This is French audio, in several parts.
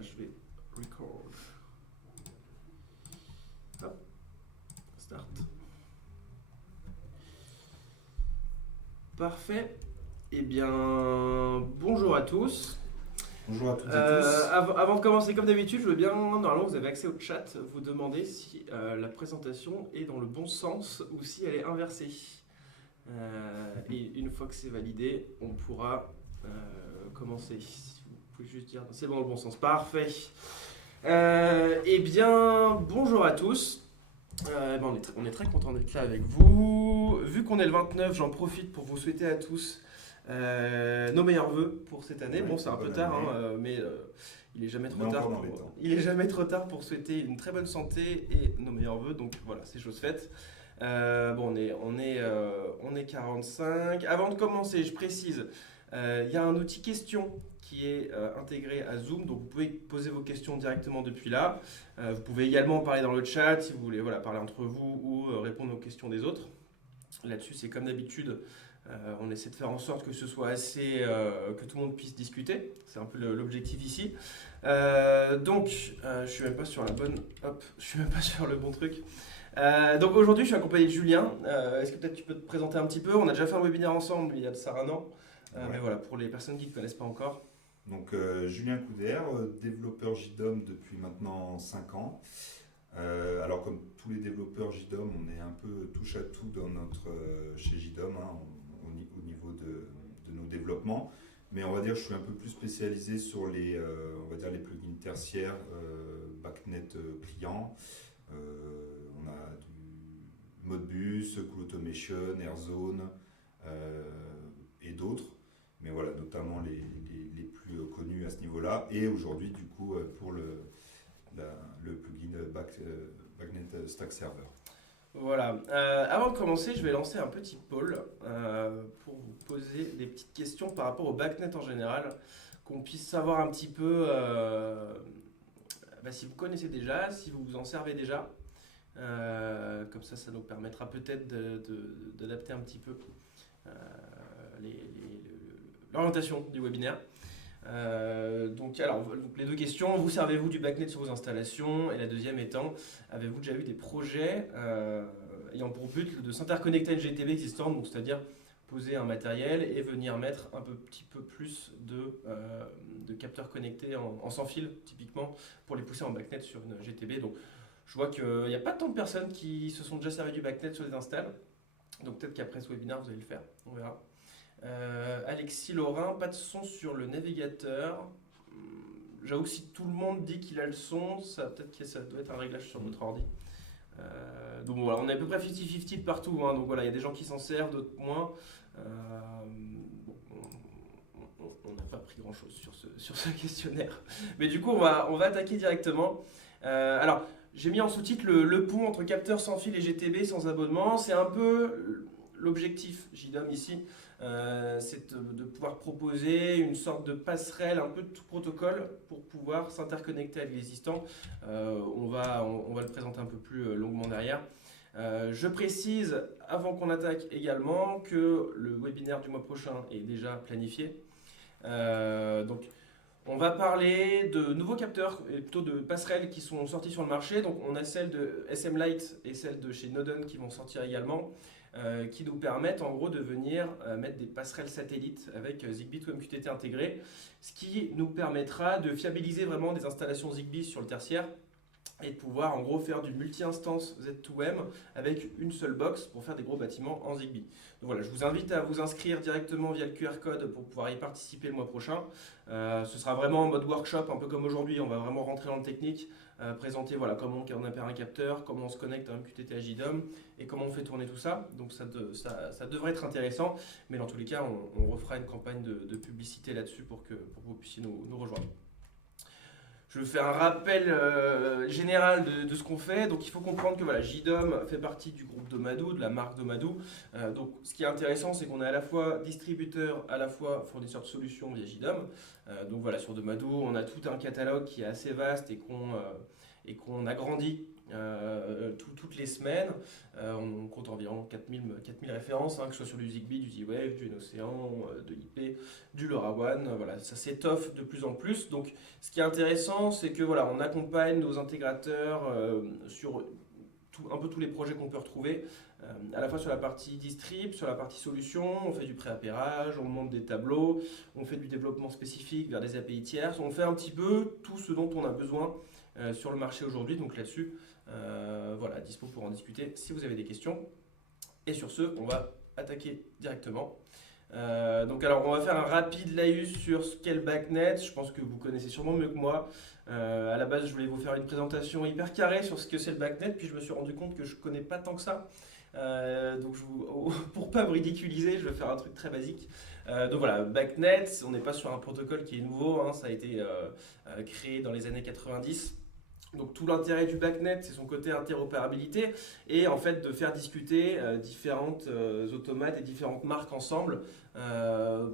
là je vais record. Hop, start. Parfait. Eh bien, bonjour à tous. Bonjour à toutes et tous. Avant de commencer, comme d'habitude, je veux bien, normalement vous avez accès au chat, vous demander si la présentation est dans le bon sens ou si elle est inversée. Et une fois que c'est validé, on pourra commencer. Vous pouvez juste dire c'est bon dans le bon sens. Parfait. Eh bien, bonjour à tous. On est très content d'être là avec vous. Vu qu'on est le 29, j'en profite pour vous souhaiter à tous nos meilleurs vœux pour cette année. Ouais, bon, c'est un peu bonne tard, année. mais il est jamais On trop est tard. encore dans les temps. Il est jamais trop tard pour souhaiter une très bonne santé et nos meilleurs vœux. Donc voilà, c'est chose faite. On est 45. Avant de commencer, je précise, il y a un outil question qui est intégré à Zoom, donc vous pouvez poser vos questions directement depuis là. Vous pouvez également parler dans le chat si vous voulez parler entre vous ou répondre aux questions des autres. Là-dessus, c'est comme d'habitude, on essaie de faire en sorte que ce soit assez, que tout le monde puisse discuter. C'est un peu l'objectif ici. Je suis même pas sur je suis même pas sur le bon truc. Donc aujourd'hui, je suis accompagné de Julien. Est-ce que peut-être tu peux te présenter un petit peu? On a déjà fait un webinaire ensemble il y a de ça un an. Ouais. Mais voilà, pour les personnes qui ne te connaissent pas encore. Donc Julien Couder, développeur JDOM depuis maintenant 5 ans. Alors comme tous les développeurs JDOM, on est un peu touche à tout chez JDOM au niveau de nos développements. Mais on va dire que je suis un peu plus spécialisé sur les plugins tertiaires, BACnet client. On a du Modbus, Cool Automation, Airzone et d'autres. Mais voilà, notamment les plus connus à ce niveau-là. Et aujourd'hui, du coup, pour le plugin BACnet Stack Server. Voilà. Avant de commencer, je vais lancer un petit poll pour vous poser des petites questions par rapport au BACnet en général, qu'on puisse savoir un petit peu si vous connaissez déjà, si vous vous en servez déjà. Comme ça nous permettra peut-être d'adapter un petit peu l'orientation du webinaire. Donc les deux questions, vous servez-vous du BACnet sur vos installations? Et la deuxième étant, avez-vous déjà eu des projets ayant pour but de s'interconnecter à une GTB existante, donc c'est-à-dire poser un matériel et venir mettre un petit peu plus de capteurs connectés en sans fil, typiquement, pour les pousser en BACnet sur une GTB. Donc je vois qu'il n'y a pas tant de personnes qui se sont déjà servi du BACnet sur des installs. Donc peut-être qu'après ce webinaire, vous allez le faire, on verra. Alexis Laurin, pas de son sur le navigateur. J'avoue que si tout le monde dit qu'il a le son, peut-être que ça doit être un réglage sur votre ordi. Donc voilà, on est à peu près 50-50 partout. Donc voilà, il y a des gens qui s'en servent, d'autres moins. On n'a pas pris grand chose sur ce questionnaire. Mais du coup, on va attaquer directement. Alors, j'ai mis en sous-titre le pont entre capteur sans fil et GTB sans abonnement. C'est un peu l'objectif JDOM ici. C'est de pouvoir proposer une sorte de passerelle, un peu de tout protocole pour pouvoir s'interconnecter avec l'existant. On va le présenter un peu plus longuement derrière. Je précise, avant qu'on attaque également, que le webinaire du mois prochain est déjà planifié. Donc, on va parler de nouveaux capteurs, et plutôt de passerelles qui sont sortis sur le marché. Donc, on a celle de SM Lite et celle de chez Noden qui vont sortir également. Qui nous permettent en gros de venir mettre des passerelles satellites avec Zigbee to MQTT intégré, ce qui nous permettra de fiabiliser vraiment des installations Zigbee sur le tertiaire et de pouvoir en gros faire du multi-instance Z2M avec une seule box pour faire des gros bâtiments en Zigbee. Donc voilà, je vous invite à vous inscrire directement via le QR code pour pouvoir y participer le mois prochain. Ce sera vraiment en mode workshop, un peu comme aujourd'hui, on va vraiment rentrer dans le technique, présenter comment on appelle un capteur, comment on se connecte à un MQTT à JDOM et comment on fait tourner tout ça. Donc ça devrait être intéressant, mais dans tous les cas, on refera une campagne de publicité là-dessus pour que vous puissiez nous rejoindre. Je fais un rappel général de ce qu'on fait. Donc il faut comprendre que JDOM fait partie du groupe Domadou, de la marque Domadou. Donc ce qui est intéressant, c'est qu'on est à la fois distributeur, à la fois fournisseur de solutions via JDOM. Donc voilà, sur Domadou, on a tout un catalogue qui est assez vaste et qu'on agrandit toutes les semaines. On compte environ 4000 références, hein, que ce soit sur du Zigbee, du Z-Wave, du Océan, de l'IP, du LoRaWAN. Voilà, ça s'étoffe de plus en plus. Donc, ce qui est intéressant, c'est que voilà, on accompagne nos intégrateurs sur un peu tous les projets qu'on peut retrouver, à la fois sur la partie distrib, sur la partie solution, on fait du pré-appairage, on monte des tableaux, on fait du développement spécifique vers des API tierces, on fait un petit peu tout ce dont on a besoin sur le marché aujourd'hui. Donc là-dessus, voilà, dispo pour en discuter si vous avez des questions. Et sur ce, on va attaquer directement. Donc alors on va faire un rapide laïus sur ce qu'est le BACnet. Je pense que vous connaissez sûrement mieux que moi. À la base je voulais vous faire une présentation hyper carrée sur ce que c'est le BACnet, puis je me suis rendu compte que je connais pas tant que ça. Donc pour pas me ridiculiser, je vais faire un truc très basique. Donc voilà, BACnet, on n'est pas sur un protocole qui est nouveau, hein, ça a été créé dans les années 90. Donc tout l'intérêt du BACnet, c'est son côté interopérabilité et en fait de faire discuter différentes automates et différentes marques ensemble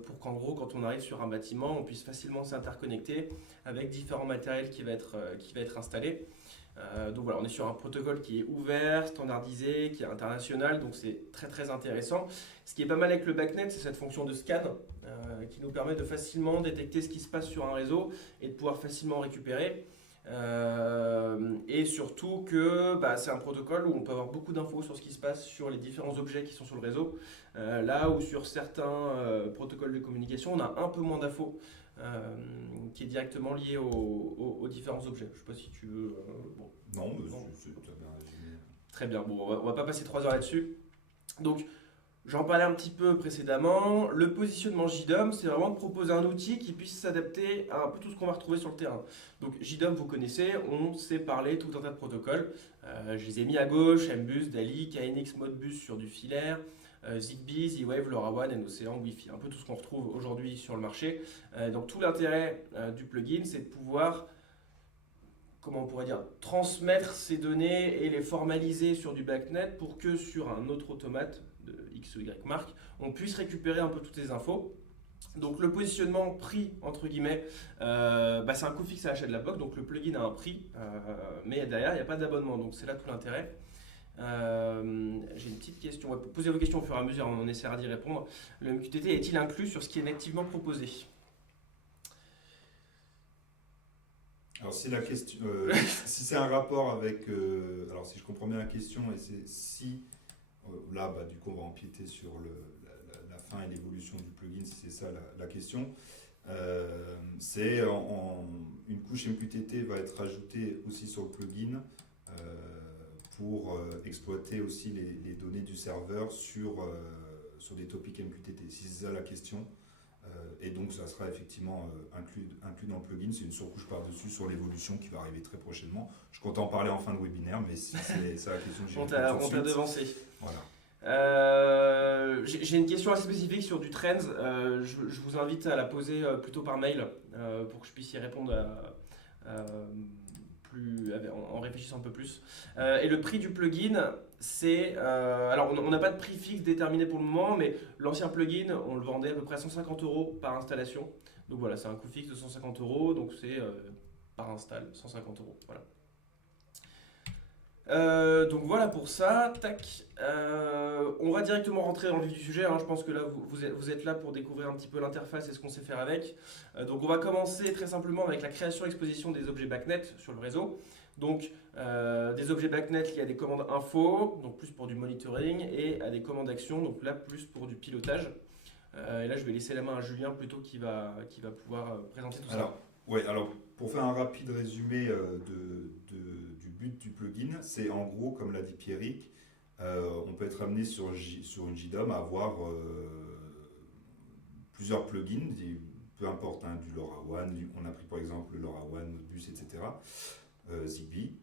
pour qu'en gros quand on arrive sur un bâtiment, on puisse facilement s'interconnecter avec différents matériels qui va être installé. Donc voilà, on est sur un protocole qui est ouvert, standardisé, qui est international, donc c'est très très intéressant. Ce qui est pas mal avec le BACnet, c'est cette fonction de scan qui nous permet de facilement détecter ce qui se passe sur un réseau et de pouvoir facilement récupérer. Et surtout que c'est un protocole où on peut avoir beaucoup d'infos sur ce qui se passe sur les différents objets qui sont sur le réseau. Là où sur certains protocoles de communication, on a un peu moins d'infos qui est directement lié aux différents objets. Je ne sais pas si tu veux. Bon. Non, mais c'est bien résumé. Très bien, bon, on va pas passer 3 heures là-dessus. Donc, j'en parlais un petit peu précédemment. Le positionnement JDOM, c'est vraiment de proposer un outil qui puisse s'adapter à un peu tout ce qu'on va retrouver sur le terrain. Donc JDOM, vous connaissez, on sait parler tout un tas de protocoles. Je les ai mis à gauche, MBus, DALI, KNX, Modbus sur du filaire, Zigbee, Z-Wave, LoRaWAN, NOCéan, Wi-Fi, un peu tout ce qu'on retrouve aujourd'hui sur le marché. Donc tout l'intérêt du plugin, c'est de pouvoir, comment on pourrait dire, transmettre ces données et les formaliser sur du BACnet pour que sur un autre automate de X ou Y marque, on puisse récupérer un peu toutes ces infos. Donc le positionnement prix, entre guillemets, c'est un coût fixe à l'achat de la box, donc le plugin a un prix, mais derrière il n'y a pas d'abonnement, donc c'est là tout l'intérêt. J'ai une petite question, posez vos questions au fur et à mesure, on essaiera d'y répondre. Le MQTT est-il inclus sur ce qui est nativement proposé ? Alors si la question, si c'est un rapport avec, alors si je comprends bien la question, et c'est si là du coup on va empiéter sur la fin et l'évolution du plugin, si c'est ça la question. C'est une couche MQTT va être rajoutée aussi sur le plugin pour exploiter aussi les données du serveur sur des topics MQTT. Si c'est ça la question. Et donc ça sera effectivement inclus dans le plugin, c'est une surcouche par-dessus sur l'évolution qui va arriver très prochainement. Je compte en parler en fin de webinaire, mais si c'est ça la question que j'ai on t'a devancé. Voilà. J'ai une question assez spécifique sur du Trends. Je vous invite à la poser plutôt par mail pour que je puisse y répondre en réfléchissant un peu plus. Et le prix du plugin, c'est... alors on n'a pas de prix fixe déterminé pour le moment, mais l'ancien plugin, on le vendait à peu près 150 € par installation. Donc voilà, c'est un coût fixe de 150 €, donc c'est par install, 150 €. Voilà. Donc voilà pour ça, tac. On va directement rentrer dans le vif du sujet, hein. Je pense que là vous êtes là pour découvrir un petit peu l'interface et ce qu'on sait faire avec. Donc on va commencer très simplement avec la création et exposition des objets BACnet sur le réseau. Donc des objets BACnet liés à des commandes info, donc plus pour du monitoring, et à des commandes action, donc là plus pour du pilotage. Et là je vais laisser la main à Julien plutôt qui va pouvoir présenter tout ça. Ouais, alors pour faire un rapide résumé du but du plugin, c'est en gros, comme l'a dit Pierrick, on peut être amené sur une JDOM à avoir plusieurs plugins, peu importe, hein, du LoRaWAN, on a pris par exemple le LoRaWAN, Modbus, etc., Zigbee.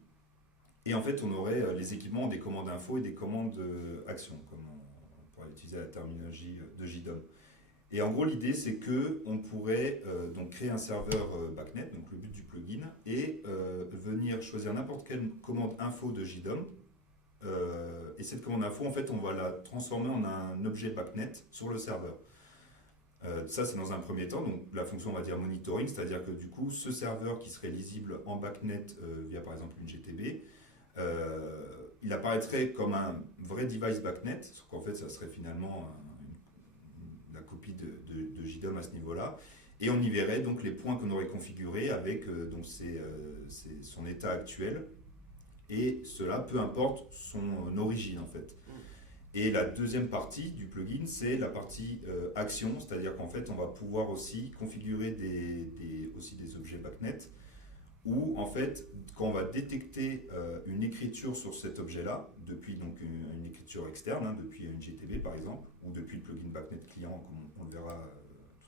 Et en fait, on aurait les équipements des commandes info et des commandes action, comme on pourrait utiliser la terminologie de JDOM. Et en gros, l'idée, c'est qu'on pourrait donc créer un serveur BACnet, donc le but du plugin, et venir choisir n'importe quelle commande info de JDOM. Et cette commande info, en fait, on va la transformer en un objet BACnet sur le serveur. Ça, c'est dans un premier temps, donc la fonction, on va dire monitoring, c'est-à-dire que du coup, ce serveur qui serait lisible en BACnet via par exemple une GTB, il apparaîtrait comme un vrai device BACnet, sauf qu'en fait, ça serait finalement la copie de JDOM à ce niveau-là. Et on y verrait donc les points qu'on aurait configurés avec donc son état actuel. Et cela, peu importe son origine en fait. Et la deuxième partie du plugin, c'est la partie action, c'est-à-dire qu'en fait, on va pouvoir aussi configurer aussi des objets BACnet, où en fait, quand on va détecter une écriture sur cet objet-là, depuis donc une écriture externe, hein, depuis une GTB par exemple, ou depuis le plugin BACnet client, comme on le verra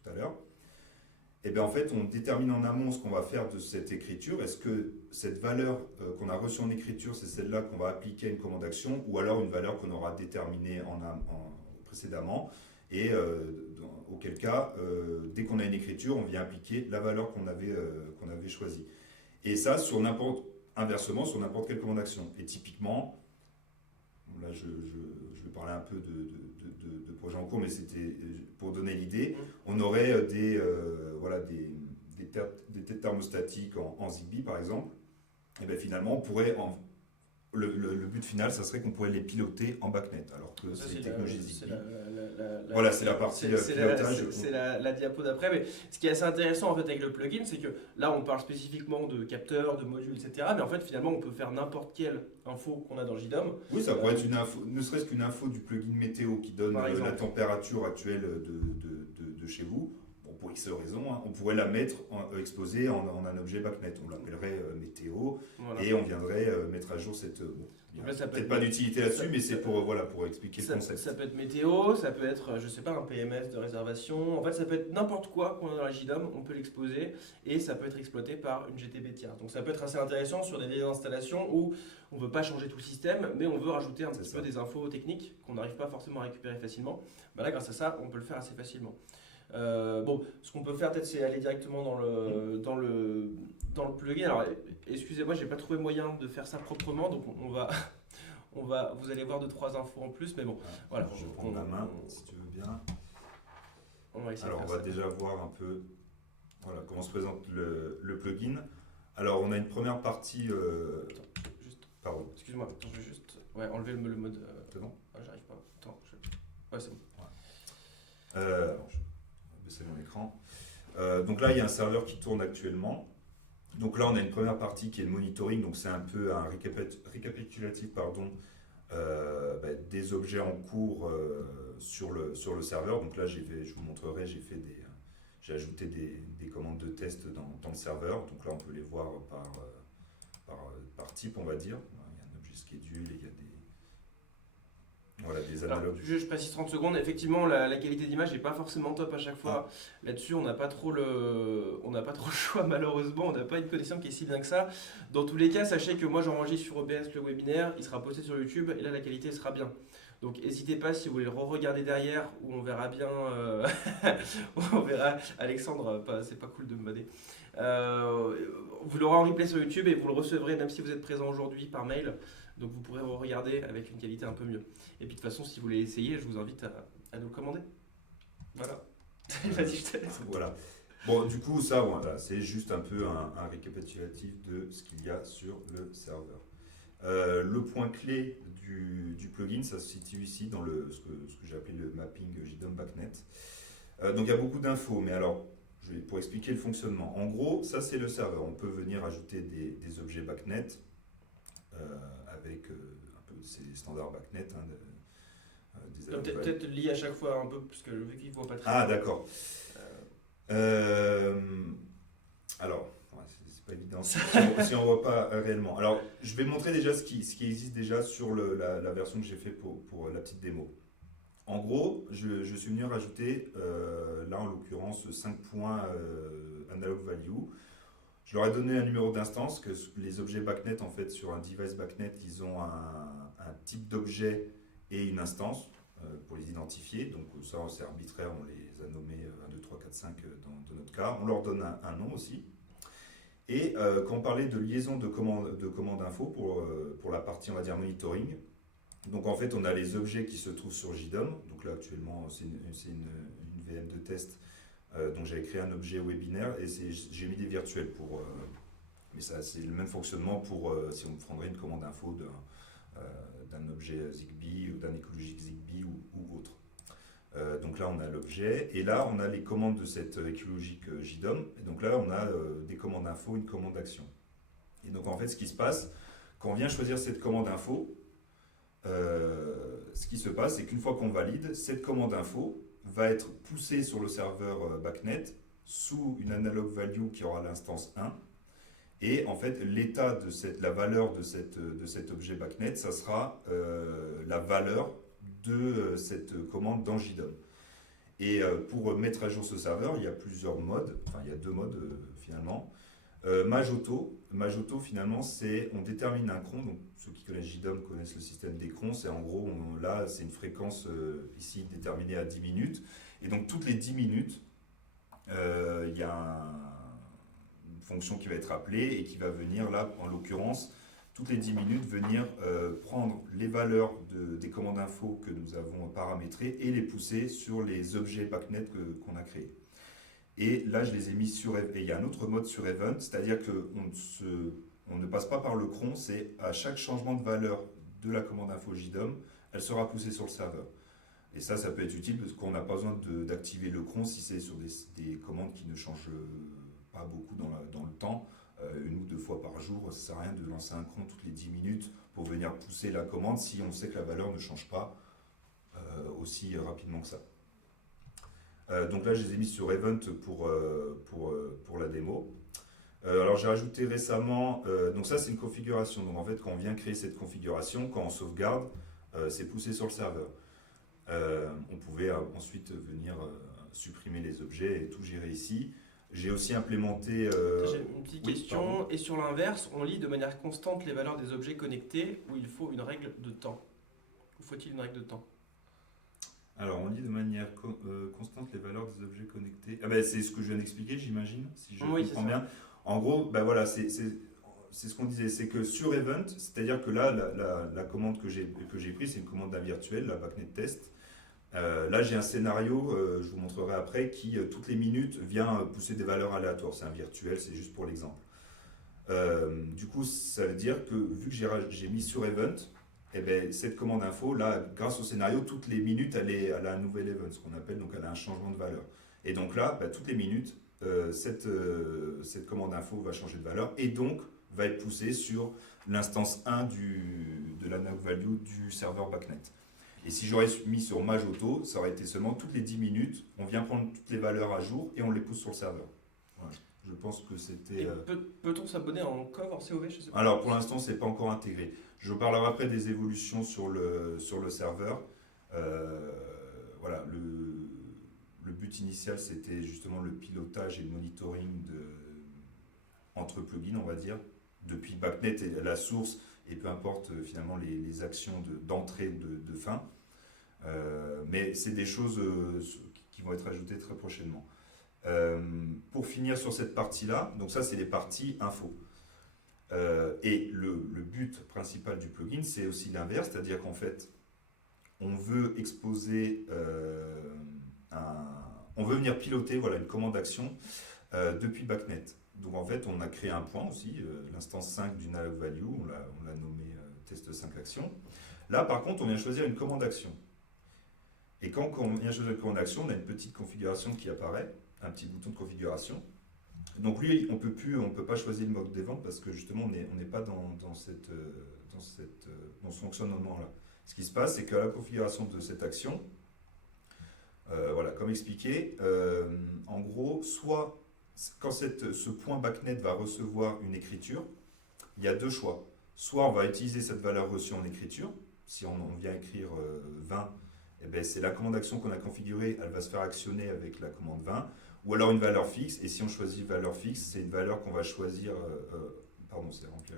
tout à l'heure, et bien en fait, on détermine en amont ce qu'on va faire de cette écriture. Est-ce que cette valeur qu'on a reçue en écriture, c'est celle-là qu'on va appliquer à une commande d'action, ou alors une valeur qu'on aura déterminée précédemment, et auquel cas, dès qu'on a une écriture, on vient appliquer la valeur qu'on avait choisie. Et ça, inversement, sur n'importe quelle commande d'action. Et typiquement, là je vais parler un peu de projets en cours, mais c'était pour donner l'idée, on aurait des têtes thermostatiques en Zigbee par exemple, et bien finalement on pourrait, le but final, ça serait qu'on pourrait les piloter en BACnet, alors que c'est une technologie Zigbee. Voilà, c'est la partie pilotage. C'est la diapo d'après, mais ce qui est assez intéressant en fait avec le plugin, c'est que là on parle spécifiquement de capteurs, de modules, etc. Mais en fait finalement on peut faire n'importe quelle info qu'on a dans JDOM. Oui, ça pourrait être une info, ne serait-ce qu'une info du plugin météo qui donne la température actuelle de chez vous. Bon, pour X raisons, hein, on pourrait la mettre exposée en un objet BACnet. On l'appellerait météo, voilà. Et on viendrait mettre à jour cette. Il n'y a peut-être pas d'utilité là-dessus, mais c'est pour expliquer le concept. Ça peut être météo, ça peut être, je sais pas, un PMS de réservation. En fait, ça peut être n'importe quoi qu'on a dans la JDOM, on peut l'exposer et ça peut être exploité par une GTB tierce. Donc ça peut être assez intéressant sur des vieilles installations où on ne veut pas changer tout le système, mais on veut rajouter un petit peu des infos techniques qu'on n'arrive pas forcément à récupérer facilement. Bah là, grâce à ça, on peut le faire assez facilement. Bon, ce qu'on peut faire peut-être, c'est aller directement dans le plugin. Alors, excusez-moi, j'ai pas trouvé moyen de faire ça proprement, donc vous allez voir 2-3 infos en plus, mais bon, voilà. Je prends la main, si tu veux bien. On va essayer. Alors, on va déjà voir un peu comment se présente le plugin. Alors, on a une première partie. Attends, juste. Pardon. Excuse-moi, attends, je vais juste enlever le mode. C'est bon ? Ah, j'arrive pas. Attends, ouais, c'est bon. Alors, je vais baisser mon écran. Donc là, il y a un serveur qui tourne actuellement. Donc là, on a une première partie qui est le monitoring. Donc c'est un peu un récapitulatif des objets en cours sur le serveur. Donc là, je vous montrerai, j'ai ajouté des commandes de test dans le serveur. Donc là, on peut les voir par type, on va dire. Il y a un objet schedule et il y a des analogues. Alors, je précise 30 secondes. Effectivement, la qualité d'image n'est pas forcément top à chaque fois. Là-dessus, on n'a pas trop le choix, malheureusement. On n'a pas une connexion qui est si bien que ça. Dans tous les cas, sachez que moi, j'enregistre sur OBS le webinaire. Il sera posté sur YouTube et là, la qualité sera bien. Donc, n'hésitez pas si vous voulez le re-regarder derrière où on verra bien. On verra Alexandre. C'est pas cool de me bader. Vous l'aurez en replay sur YouTube et vous le recevrez même si vous êtes présent aujourd'hui par mail. Donc vous pourrez regarder avec une qualité un peu mieux. Et puis de toute façon, si vous voulez essayer, je vous invite à nous le commander. Voilà. Vas-y, je te laisse. Voilà. Bon, du coup, ça, voilà, c'est juste un peu un récapitulatif de ce qu'il y a sur le serveur. Le point clé du plugin, ça se situe ici dans ce que j'ai appelé le mapping JDOM BACnet. Donc il y a beaucoup d'infos, mais alors, pour expliquer le fonctionnement. En gros, ça c'est le serveur. On peut venir ajouter des objets BACnet avec un peu ces standards BACnet. Peut-être lié à chaque fois un peu, parce que vu qu'il ne voit pas très bien. Ah, d'accord. Alors, c'est pas évident si on ne voit pas réellement. Alors, je vais montrer déjà ce qui existe déjà sur la version que j'ai fait pour la petite démo. En gros, je suis venu rajouter, là en l'occurrence, 5 points analog value. Je leur ai donné un numéro d'instance, que les objets BACnet, en fait, sur un device BACnet, ils ont un type d'objet et une instance pour les identifier. Donc ça, c'est arbitraire, on les a nommés 1, 2, 3, 4, 5 dans notre cas. On leur donne un nom aussi. Et quand on parlait de liaison de commande info pour la partie, on va dire, monitoring, donc en fait, on a les objets qui se trouvent sur JDOM. Donc là, actuellement, c'est une VM de test. Donc j'avais créé un objet webinaire et j'ai mis des virtuels Mais ça, c'est le même fonctionnement pour si on prendrait une commande info d'un objet Zigbee ou d'un écologique Zigbee ou autre. Donc là, on a l'objet, et là, on a les commandes de cette écologique JDOM, et donc là, on a des commandes info, une commande action. Et donc en fait, ce qui se passe, quand on vient choisir cette commande info, ce qui se passe, c'est qu'une fois qu'on valide, cette commande info va être poussée sur le serveur BACnet sous une analog value qui aura l'instance 1. Et en fait, l'état de la valeur de cet objet BACnet, ça sera la valeur de cette commande dans JDOM. Et pour mettre à jour ce serveur, il y a plusieurs modes, enfin il y a deux modes finalement. Magauto, finalement, on détermine un cron. Donc ceux qui connaissent JDOM connaissent le système des crons. C'est en gros, là, c'est une fréquence ici déterminée à 10 minutes. Et donc toutes les 10 minutes, il y a une fonction qui va être appelée et qui va venir là, en l'occurrence, toutes les 10 minutes, venir prendre les valeurs des commandes info que nous avons paramétrées et les pousser sur les objets BACnet qu'on a créés. Et là, je les ai mis sur... Et il y a un autre mode sur Event, c'est-à-dire qu'on ne passe pas par le cron, c'est à chaque changement de valeur de la commande info JDOM, elle sera poussée sur le serveur. Et ça peut être utile parce qu'on n'a pas besoin d'activer le cron si c'est sur des commandes qui ne changent pas beaucoup dans le temps. Une ou deux fois par jour, ça ne sert à rien de lancer un cron toutes les 10 minutes pour venir pousser la commande si on sait que la valeur ne change pas aussi rapidement que ça. Donc là, je les ai mis sur Event pour la démo. Alors j'ai rajouté récemment, donc ça c'est une configuration. Donc en fait, quand on vient créer cette configuration, quand on sauvegarde, c'est poussé sur le serveur. On pouvait ensuite venir supprimer les objets et tout gérer ici. J'ai aussi implémenté... J'ai une petite question. Et sur l'inverse, on lit de manière constante les valeurs des objets connectés ou il faut une règle de temps? Ou faut-il une règle de temps? Alors, on lit de manière constante les valeurs des objets connectés. Ah ben, c'est ce que je viens d'expliquer, j'imagine, si je comprends bien. En gros, ben voilà, c'est ce qu'on disait, c'est que sur Event, c'est-à-dire que là, la commande que j'ai prise, c'est une commande d'un virtuel, la BACnet test. Là, j'ai un scénario, je vous montrerai après, qui, toutes les minutes, vient pousser des valeurs aléatoires. C'est un virtuel, c'est juste pour l'exemple. Du coup, ça veut dire que, vu que j'ai mis sur Event, eh ben, cette commande info, là, grâce au scénario, toutes les minutes, elle a un nouvel event, ce qu'on appelle, donc elle a un changement de valeur. Et donc là, bah, toutes les minutes, cette commande info va changer de valeur et donc va être poussée sur l'instance 1 de la nav value du serveur BACnet. Et si j'aurais mis sur Magauto, ça aurait été seulement toutes les 10 minutes, on vient prendre toutes les valeurs à jour et on les pousse sur le serveur. Voilà. Je pense que c'était... Peut-on s'abonner en COV, en COV, je sais pas. Alors pour l'instant, c'est pas encore intégré. Je vous parlerai après des évolutions sur le serveur. Voilà, le but initial, c'était justement le pilotage et le monitoring entre plugins, on va dire, depuis BACnet et la source, et peu importe finalement les actions d'entrée de fin. Mais c'est des choses qui vont être ajoutées très prochainement. Pour finir sur cette partie-là, donc ça c'est les parties info. Et le but principal du plugin, c'est aussi l'inverse, c'est-à-dire qu'en fait, on veut exposer, on veut venir piloter une commande d'action depuis BACnet. Donc en fait, on a créé un point aussi, l'instance 5 du nav value, on l'a nommé test 5 action. Là, par contre, on vient choisir une commande d'action. Et quand on vient choisir une commande d'action, on a une petite configuration qui apparaît, un petit bouton de configuration. Donc lui, on peut pas choisir le mode des ventes parce que justement, on n'est pas dans ce fonctionnement-là. Ce qui se passe, c'est qu'à la configuration de cette action, voilà, comme expliqué, en gros, soit quand ce point BACnet va recevoir une écriture, il y a deux choix. Soit on va utiliser cette valeur reçue en écriture, si on vient écrire 20, eh ben, c'est la commande d'action qu'on a configurée, elle va se faire actionner avec la commande 20, ou alors une valeur fixe, et si on choisit une valeur fixe, c'est une valeur qu'on va choisir, pardon, c'est remplir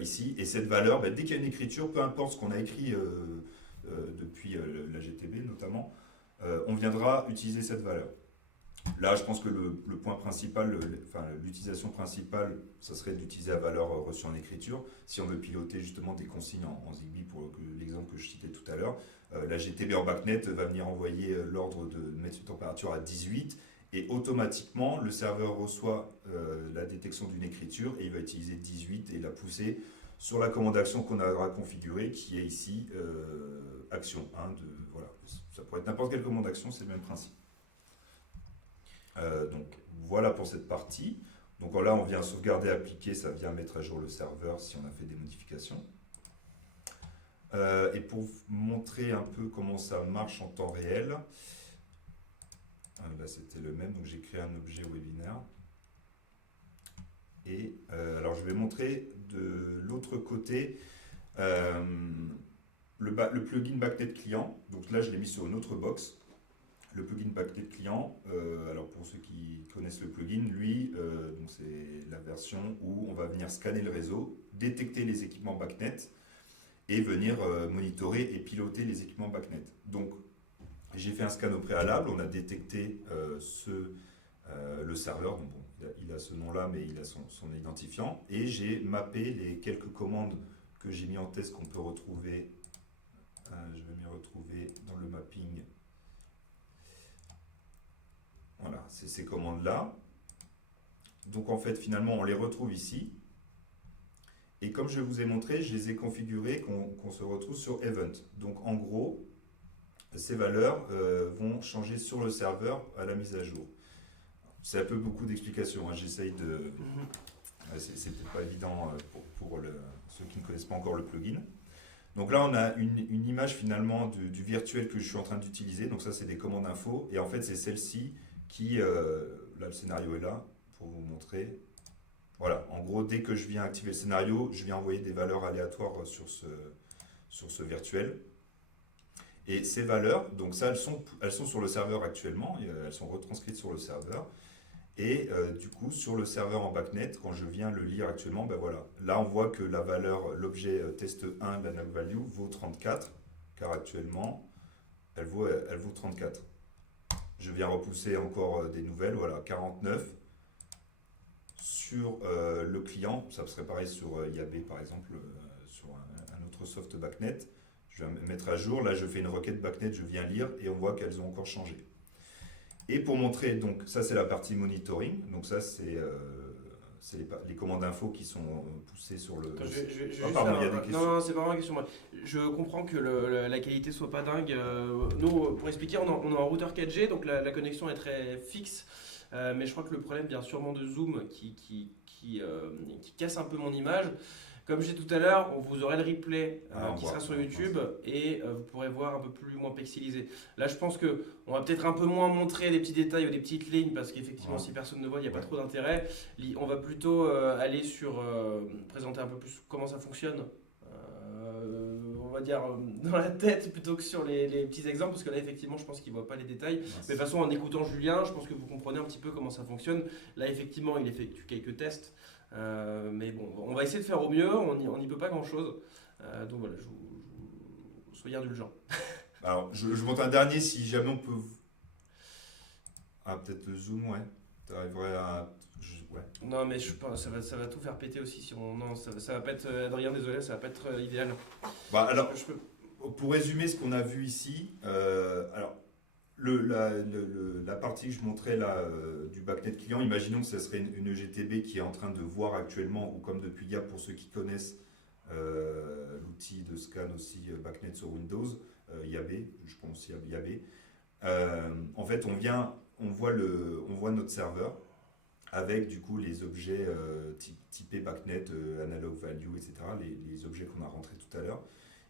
ici, et cette valeur, dès qu'il y a une écriture, peu importe ce qu'on a écrit depuis la GTB notamment, on viendra utiliser cette valeur. Là, je pense que le point principal, l'utilisation principale, ça serait d'utiliser la valeur reçue en écriture. Si on veut piloter justement des consignes en Zigbee, pour l'exemple que je citais tout à l'heure, la GTB en BACnet va venir envoyer l'ordre de mettre une température à 18 Et automatiquement, le serveur reçoit la détection d'une écriture et il va utiliser 18 et la pousser sur la commande action qu'on aura configurée, qui est ici action 1. Voilà. Ça pourrait être n'importe quelle commande action, c'est le même principe. Donc voilà pour cette partie. Donc là, on vient sauvegarder, appliquer, ça vient mettre à jour le serveur si on a fait des modifications. Et pour vous montrer un peu comment ça marche en temps réel, là c'était le même, donc j'ai créé un objet webinaire. Et alors je vais montrer de l'autre côté le plugin BACnet client. Donc là je l'ai mis sur une autre box. Le plugin BACnet client, alors pour ceux qui connaissent le plugin, lui, donc c'est la version où on va venir scanner le réseau, détecter les équipements BACnet et venir monitorer et piloter les équipements BACnet. Donc j'ai fait un scan au préalable, on a détecté le serveur, donc bon, il a ce nom-là, mais il a son identifiant, et j'ai mappé les quelques commandes que j'ai mis en test qu'on peut retrouver. Je vais m'y retrouver dans le mapping. Voilà, c'est ces commandes-là. Donc en fait, finalement, on les retrouve ici. Et comme je vous ai montré, je les ai configurées qu'on se retrouve sur Event. Donc en gros, ces valeurs vont changer sur le serveur à la mise à jour. C'est un peu beaucoup d'explications, hein. J'essaye de... C'est peut-être pas évident pour ceux qui ne connaissent pas encore le plugin. Donc là, on a une image finalement du virtuel que je suis en train d'utiliser. Donc ça, c'est des commandes info. Et en fait, c'est celle-ci qui... là, le scénario est là pour vous montrer. Voilà, en gros, dès que je viens activer le scénario, je viens envoyer des valeurs aléatoires sur ce virtuel. Et ces valeurs, donc ça, elles sont sur le serveur actuellement, et, elles sont retranscrites sur le serveur. Et du coup, sur le serveur en BACnet, quand je viens le lire actuellement, ben voilà. Là, on voit que la valeur, l'objet test1, la null value, vaut 34, car actuellement, elle vaut 34. Je viens repousser encore des nouvelles, voilà, 49. Sur le client, ça serait pareil sur IAB par exemple, sur un autre soft BACnet. Je vais mettre à jour, là je fais une requête BACnet, je viens lire et on voit qu'elles ont encore changé. Et pour montrer, donc ça c'est la partie monitoring, donc ça c'est les commandes info qui sont poussées sur le... Pardon, il y a des questions. Non, c'est pas vraiment une question. Moi. Je comprends que la qualité soit pas dingue. Nous, pour expliquer, on a un routeur 4G, donc la connexion est très fixe. Mais je crois que le problème vient sûrement de Zoom qui casse un peu mon image. Comme je disais tout à l'heure, vous aurez le replay qui sera sur YouTube et vous pourrez voir un peu moins pixelisé. Là, je pense qu'on va peut-être un peu moins montrer des petits détails ou des petites lignes parce qu'effectivement, si personne ne voit, il n'y a pas trop d'intérêt. On va plutôt aller sur présenter un peu plus comment ça fonctionne. On va dire dans la tête plutôt que sur les petits exemples parce que là effectivement je pense qu'il ne voit pas les détails mais de toute façon en écoutant Julien je pense que vous comprenez un petit peu comment ça fonctionne. Là effectivement il effectue quelques tests mais bon on va essayer de faire au mieux, on n'y peut pas grand chose donc voilà, soyez indulgents. Alors je monte un dernier si jamais on peut... Ah peut-être le zoom, ouais, tu arriverais à... Ouais. Non mais je pense ça va tout faire péter aussi si on... Non ça va pas être... Adrien désolé ça va pas être idéal. Bah alors pour résumer ce qu'on a vu ici, alors la partie que je montrais là du BACnet client, imaginons que ce serait une EGTB qui est en train de voir actuellement, ou comme depuis YAB pour ceux qui connaissent l'outil de scan aussi BACnet sur Windows, YAB, je pense aussi YAB. En fait on voit notre serveur avec du coup les objets typés BACnet, analog value, etc., les objets qu'on a rentrés tout à l'heure.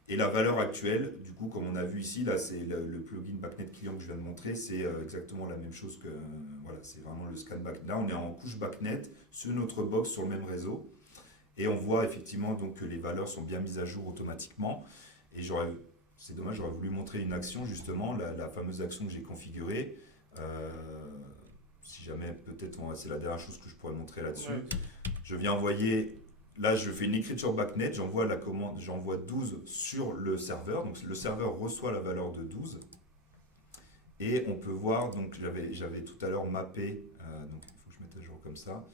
Et la valeur actuelle, du coup, comme on a vu ici, là c'est le plugin BACnet client que je viens de montrer, c'est exactement la même chose que, voilà, c'est vraiment le scan BACnet. Là on est en couche BACnet sur notre box sur le même réseau. Et on voit effectivement donc, que les valeurs sont bien mises à jour automatiquement. Et c'est dommage, j'aurais voulu montrer une action justement, la fameuse action que j'ai configurée. Si jamais, peut-être, c'est la dernière chose que je pourrais montrer là-dessus. Ouais. Je viens envoyer, là je fais une écriture BACnet, j'envoie la commande, j'envoie 12 sur le serveur. Donc le serveur reçoit la valeur de 12. Et on peut voir, donc j'avais tout à l'heure mappé, donc il faut que je mette à jour comme ça.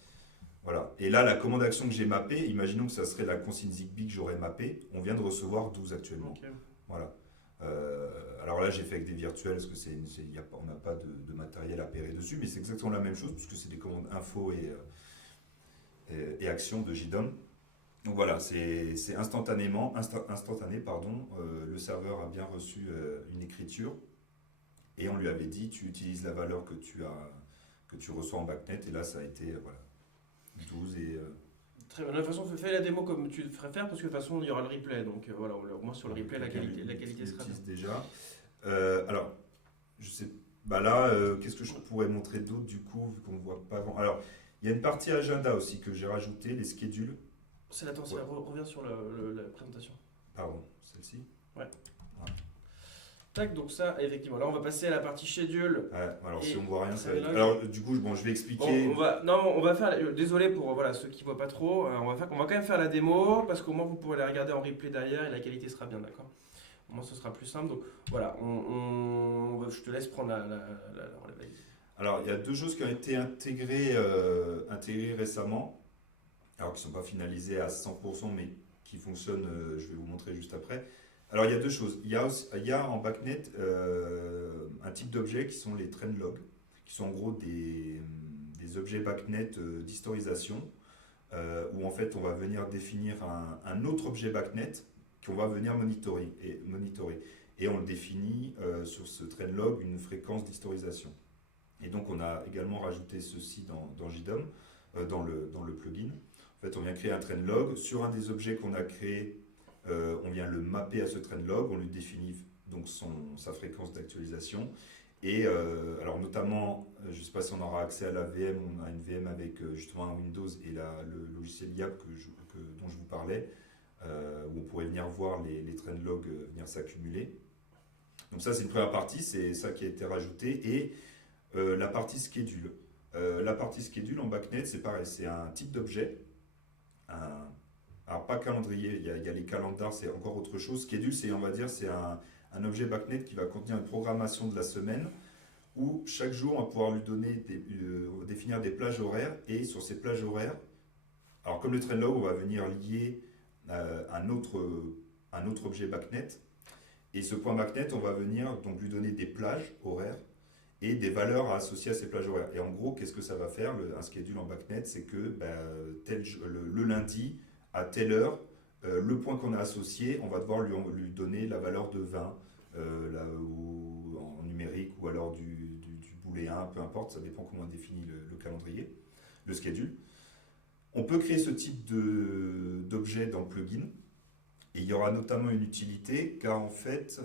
Voilà. Et là, la commande action que j'ai mappée, imaginons que ça serait la consigne Zigbee que j'aurais mappée, on vient de recevoir 12 actuellement. Okay. Voilà. alors là, j'ai fait avec des virtuels parce que on n'a pas de matériel à pérer dessus, mais c'est exactement la même chose puisque c'est des commandes info et actions de JDOM. Donc voilà, c'est instantané, pardon. Le serveur a bien reçu une écriture et on lui avait dit tu utilises la valeur que tu reçois en backnet et là ça a été voilà 12 et Très bien. De toute façon, fais la démo comme tu ferais faire parce que de toute façon, il y aura le replay. Donc voilà, au moins sur le replay, la qualité sera bien. déjà. Alors je sais bah là qu'est-ce que je pourrais montrer d'autre du coup vu qu'on ne voit pas avant. Alors il y a une partie agenda aussi que j'ai rajouté, les schedules. C'est la tension, Ouais. reviens sur la présentation. Pardon, celle-ci. Ouais. Ouais. Tac, donc ça, effectivement. Là, on va passer à la partie schedule. Ouais, alors Et si on voit rien, ça va être... Travelog. Alors du coup, bon, je vais expliquer. On va faire. Désolé pour voilà, ceux qui voient pas trop. On va quand même faire la démo parce qu'au moins vous pourrez la regarder en replay derrière et la qualité sera bien, d'accord. Au moins ce sera plus simple. Donc voilà, je te laisse prendre la relève. Alors il y a deux choses qui ont été intégrées récemment, alors qui ne sont pas finalisées à 100%, mais qui fonctionnent, je vais vous montrer juste après. Alors il y a deux choses. Il y a en backnet un type d'objets qui sont les trend logs, qui sont en gros des objets backnet d'historisation, où en fait on va venir définir un autre objet backnet qu'on va venir monitorer. Et on le définit sur ce trend log une fréquence d'historisation. Et donc on a également rajouté ceci dans JDOM, dans le plugin. En fait, on vient créer un trend log sur un des objets qu'on a créé. On vient le mapper à ce trend log, on lui définit donc sa fréquence d'actualisation. Et alors notamment, je ne sais pas si on aura accès à la VM, on a une VM avec justement un Windows et le logiciel YAP dont je vous parlais, où on pourrait venir voir les trend logs venir s'accumuler. Donc ça c'est une première partie, c'est ça qui a été rajouté. Et la partie schedule. La partie schedule en backnet, c'est pareil, c'est un type d'objet. Alors pas calendrier, il y a les calendars, c'est encore autre chose. Schedule, on va dire, c'est un objet backnet qui va contenir une programmation de la semaine où chaque jour on va pouvoir lui donner définir des plages horaires et sur ces plages horaires, alors comme le trend log, on va venir lier un autre objet backnet et ce point backnet, on va venir donc lui donner des plages horaires et des valeurs à associer à ces plages horaires. Et en gros, qu'est-ce que ça va faire, un schedule en backnet, c'est que le lundi, à telle heure, le point qu'on a associé, on va devoir lui donner la valeur de 20, en numérique, ou alors du booléen, peu importe, ça dépend comment on définit le calendrier, le schedule. On peut créer ce type d'objet dans le plugin, et il y aura notamment une utilité, car en fait,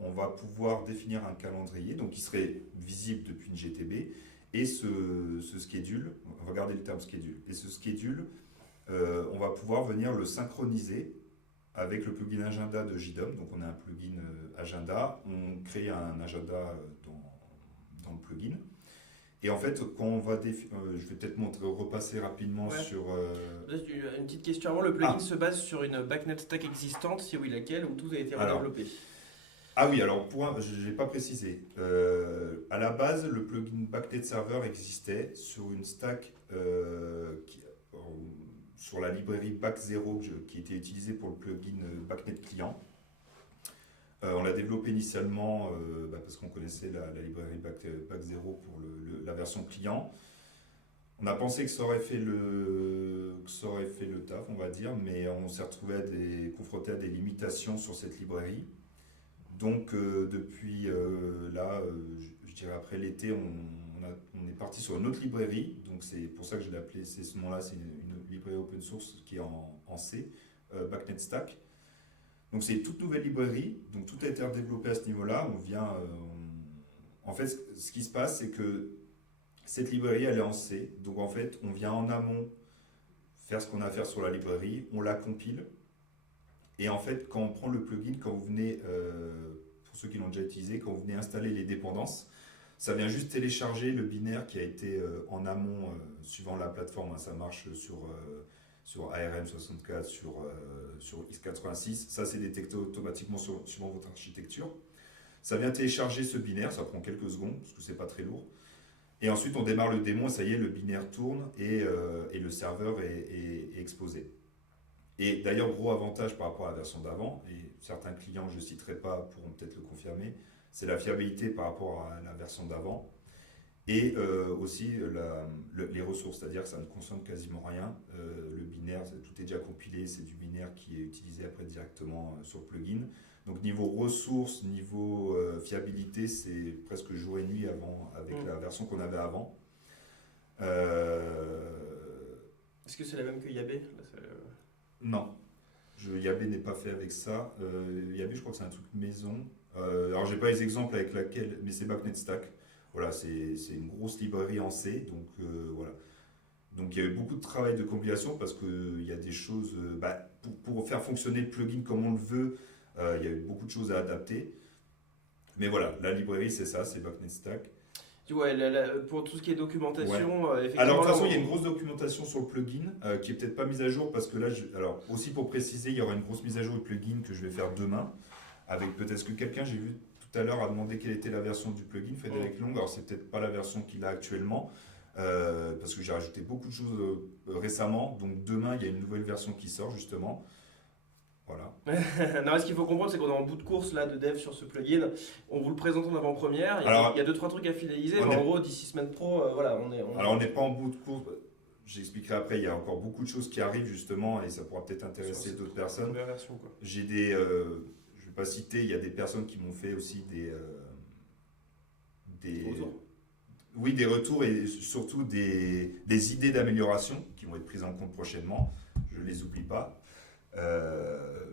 on va pouvoir définir un calendrier, donc qui serait visible depuis une GTB, et ce schedule, on va regarder le terme schedule, et ce schedule, on va pouvoir venir le synchroniser avec le plugin agenda de JDOM, donc on a un plugin agenda, on crée un agenda dans le plugin, et en fait, quand on va je vais peut-être repasser rapidement sur... Une petite question avant, le plugin se base sur une backnet stack existante, si oui laquelle, où tout a été redéveloppé. Ah oui, alors je n'ai pas précisé. À la base, le plugin Backnet Server existait sur une stack sur la librairie Back0 qui était utilisée pour le plugin Backnet Client. On l'a développé initialement parce qu'on connaissait la librairie Back0 pour la version client. On a pensé que ça aurait fait le taf, on va dire, mais on s'est retrouvé confronté à des limitations sur cette librairie. Donc depuis je dirais après l'été, on est parti sur une autre librairie. Donc c'est pour ça que je l'ai appelé, ce nom-là, c'est une librairie open source qui est en C, Backnet Stack. Donc c'est une toute nouvelle librairie, donc tout a été redéveloppé à ce niveau-là. En fait, ce qui se passe, c'est que cette librairie, elle est en C. Donc en fait, on vient en amont faire ce qu'on a à faire sur la librairie, on la compile. Et en fait, quand on prend le plugin, quand vous venez, pour ceux qui l'ont déjà utilisé, quand vous venez installer les dépendances, ça vient juste télécharger le binaire qui a été en amont, suivant la plateforme. Hein, ça marche sur ARM64, sur x86. Ça, c'est détecté automatiquement suivant votre architecture. Ça vient télécharger ce binaire, ça prend quelques secondes, parce que c'est pas très lourd. Et ensuite, on démarre le démon, et ça y est, le binaire tourne et le serveur est exposé. Et d'ailleurs, gros avantage par rapport à la version d'avant, et certains clients, je ne citerai pas, pourront peut-être le confirmer, c'est la fiabilité par rapport à la version d'avant. Et aussi les ressources, c'est-à-dire que ça ne consomme quasiment rien. Le binaire, tout est déjà compilé, c'est du binaire qui est utilisé après directement sur le plugin. Donc niveau ressources, niveau fiabilité, c'est presque jour et nuit avant, avec la version qu'on avait avant. Est-ce que c'est la même que Yabé? Non, Yabé n'est pas fait avec ça. Yabé, je crois que c'est un truc maison. Alors j'ai pas les exemples avec laquelle, mais c'est Backnet Stack. Voilà, c'est une grosse librairie en C, donc voilà. Donc il y a eu beaucoup de travail de compilation parce qu'il y a des choses, pour faire fonctionner le plugin comme on le veut, il y a eu beaucoup de choses à adapter. Mais voilà, la librairie c'est ça, c'est Backnet Stack. Ouais, pour tout ce qui est documentation, effectivement. Alors de toute façon, il y a une grosse documentation sur le plugin qui est peut-être pas mise à jour parce que là, alors aussi pour préciser, il y aura une grosse mise à jour du plugin que je vais faire demain avec peut-être que quelqu'un, j'ai vu tout à l'heure, a demandé quelle était la version du plugin, Frédéric Long. Alors c'est peut-être pas la version qu'il a actuellement parce que j'ai rajouté beaucoup de choses récemment. Donc demain, il y a une nouvelle version qui sort justement. Voilà. Non, ce qu'il faut comprendre, c'est qu'on est en bout de course là, de dev sur ce plugin. On vous le présente en avant-première. Il y a 2-3 trucs à finaliser, mais en gros, d'ici semaine pro, voilà, on est. Alors, on n'est pas en bout de course. J'expliquerai après, il y a encore beaucoup de choses qui arrivent justement et ça pourra peut-être intéresser d'autres personnes. J'ai des. Je ne vais pas citer, il y a des personnes qui m'ont fait aussi oui, des retours et surtout des idées d'amélioration qui vont être prises en compte prochainement. Je ne les oublie pas.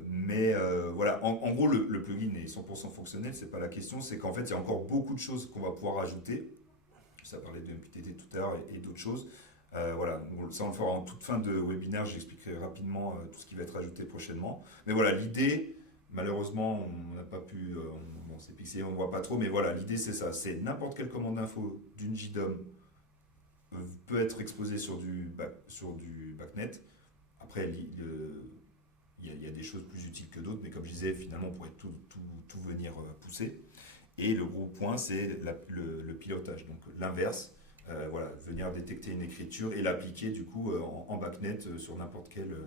Mais voilà, en gros, le plugin est 100% fonctionnel, c'est pas la question, c'est qu'en fait, il y a encore beaucoup de choses qu'on va pouvoir ajouter. Ça parlait de MQTT tout à l'heure et d'autres choses. Voilà, ça on le fera en toute fin de webinaire, j'expliquerai rapidement tout ce qui va être ajouté prochainement. Mais voilà, l'idée, malheureusement, on n'a pas pu, bon, c'est pixelé, on ne voit pas trop, mais voilà, l'idée c'est ça, c'est n'importe quelle commande d'info d'une JDOM peut être exposée sur du backnet. Après, il y a des choses plus utiles que d'autres, mais comme je disais, finalement, on pourrait tout venir pousser. Et le gros point, c'est le pilotage, donc l'inverse, voilà, venir détecter une écriture et l'appliquer du coup en backnet sur n'importe quel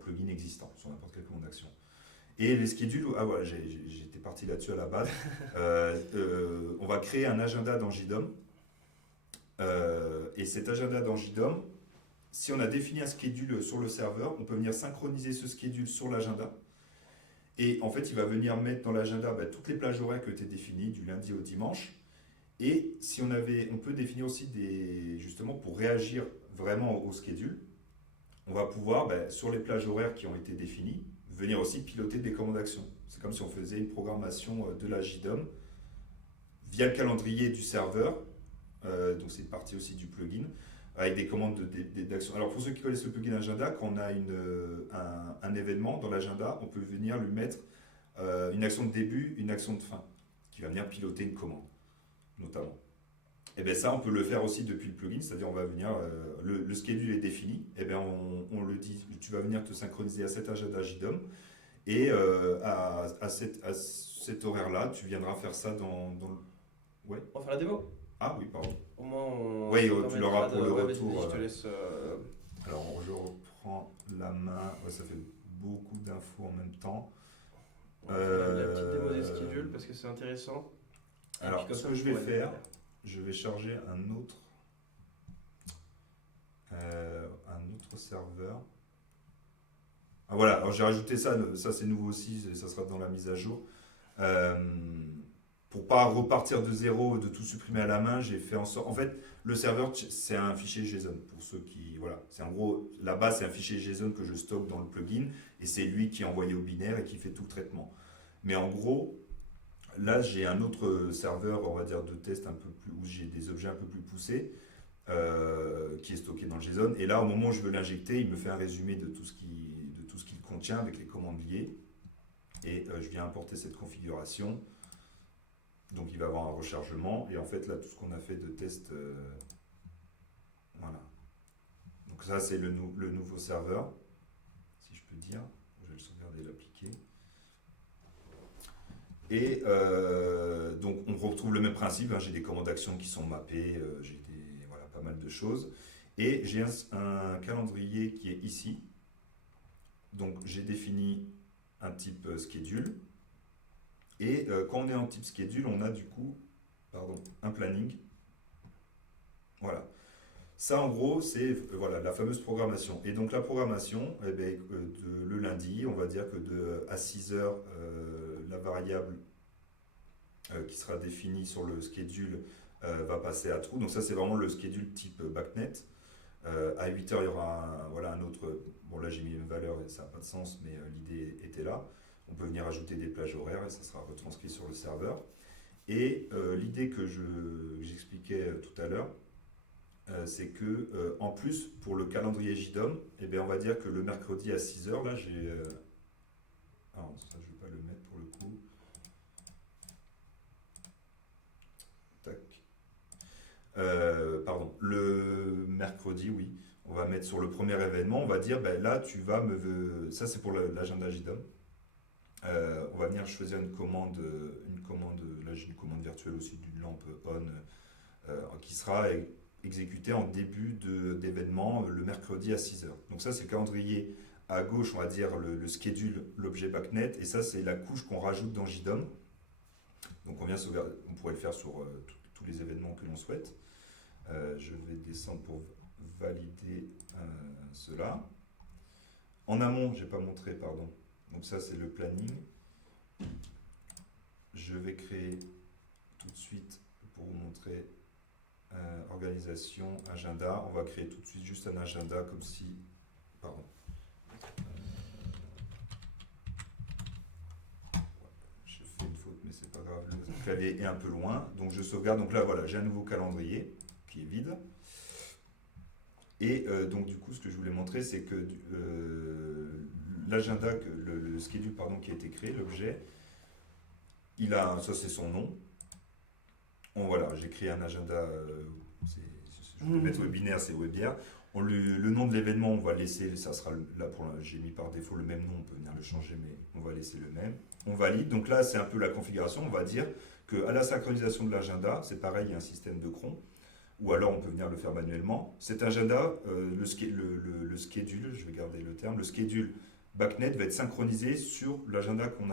plugin existant, sur n'importe quelle commande d'action. Et les schedules, voilà, j'étais parti là-dessus à la base. On va créer un agenda dans JDOM. Et cet agenda dans JDOM, si on a défini un schedule sur le serveur, on peut venir synchroniser ce schedule sur l'agenda. Et en fait, il va venir mettre dans l'agenda toutes les plages horaires qui ont été définies du lundi au dimanche. Et si on peut définir aussi justement pour réagir vraiment au schedule, on va pouvoir, sur les plages horaires qui ont été définies, venir aussi piloter des commandes d'action. C'est comme si on faisait une programmation de la JDOM via le calendrier du serveur. Donc c'est partie aussi du plugin, avec des commandes d'action. Alors pour ceux qui connaissent le plugin agenda, quand on a un événement dans l'agenda, on peut venir lui mettre une action de début, une action de fin, qui va venir piloter une commande, notamment. Et bien ça, on peut le faire aussi depuis le plugin, c'est-à-dire on va venir, le schedule est défini, et bien on le dit, tu vas venir te synchroniser à cet agenda JDOM, et à cet horaire-là, tu viendras faire ça dans le... Ouais. On va faire la démo. Ah oui, pardon. Au moins, oui, tu l'auras pour le retour. Je te laisse. Alors, je reprends la main. Ouais, ça fait beaucoup d'infos en même temps. On va faire la petite démo des schedules parce que c'est intéressant. Alors, ce que je vais faire, je vais charger un autre serveur. Ah, voilà, alors j'ai rajouté ça c'est nouveau aussi, ça sera dans la mise à jour. Pour pas repartir de zéro, de tout supprimer à la main, j'ai fait en sorte. En fait, le serveur, c'est un fichier JSON. Pour ceux qui. Voilà. C'est en gros, là-bas, c'est un fichier JSON que je stocke dans le plugin et c'est lui qui est envoyé au binaire et qui fait tout le traitement. Mais en gros, là, j'ai un autre serveur, on va dire, de test un peu plus. Où j'ai des objets un peu plus poussés qui est stocké dans le JSON. Et là, au moment où je veux l'injecter, il me fait un résumé de tout ce qu'il contient avec les commandes liées. Et je viens importer cette configuration. Donc il va avoir un rechargement et en fait là tout ce qu'on a fait de test, voilà. Donc ça c'est le nouveau serveur, si je peux dire. Je vais le sauvegarder et l'appliquer. Et donc on retrouve le même principe, hein, j'ai des commandes d'action qui sont mappées, j'ai pas mal de choses. Et j'ai un calendrier qui est ici. Donc j'ai défini un type schedule. Et quand on est en type schedule, on a du coup un planning. Voilà. Ça, en gros, c'est voilà, la fameuse programmation. Et donc, la programmation, eh ben, le lundi, on va dire que à 6 heures, la variable qui sera définie sur le schedule va passer à true. Donc, ça, c'est vraiment le schedule type BACnet. À 8 heures, il y aura voilà, un autre. Bon, là, j'ai mis une valeur et ça n'a pas de sens, mais l'idée était là. On peut venir ajouter des plages horaires et ça sera retranscrit sur le serveur. Et l'idée que j'expliquais tout à l'heure, c'est que en plus pour le calendrier JDOM, eh bien, on va dire que le mercredi à 6 heures, là j'ai. Alors ça je ne vais pas le mettre pour le coup. Tac. Pardon, le mercredi, oui, on va mettre sur le premier événement, on va dire ben, là tu vas me. Ça c'est pour l'agenda JDOM. On va venir choisir une commande, là j'ai une commande virtuelle aussi d'une lampe on qui sera exécuté en début d'événement le mercredi à 6 heures. Donc ça c'est le calendrier à gauche, on va dire le schedule, l'objet BACnet, et ça c'est la couche qu'on rajoute dans JDOM. Donc on pourrait le faire sur tous les événements que l'on souhaite. Je vais descendre pour valider cela. En amont, je n'ai pas montré, pardon. Donc ça c'est le planning. Je vais créer tout de suite pour vous montrer organisation, agenda. On va créer tout de suite juste un agenda comme si. Pardon. Je fais une faute, mais c'est pas grave. Le clavier est un peu loin. Donc je sauvegarde. Donc là, voilà, j'ai un nouveau calendrier qui est vide. Et donc du coup, ce que je voulais montrer, c'est que l'agenda, le schedule pardon, qui a été créé, l'objet, ça c'est son nom. Voilà, j'ai créé un agenda, je peux mettre webinaire, c'est webière. Le nom de l'événement, on va laisser, ça sera là j'ai mis par défaut le même nom, on peut venir le changer, mais on va laisser le même. On valide, donc là c'est un peu la configuration, on va dire qu'à la synchronisation de l'agenda, c'est pareil, il y a un système de cron, ou alors on peut venir le faire manuellement. Cet agenda, le schedule, je vais garder le terme, le schedule BACnet va être synchronisé sur l'agenda qu'on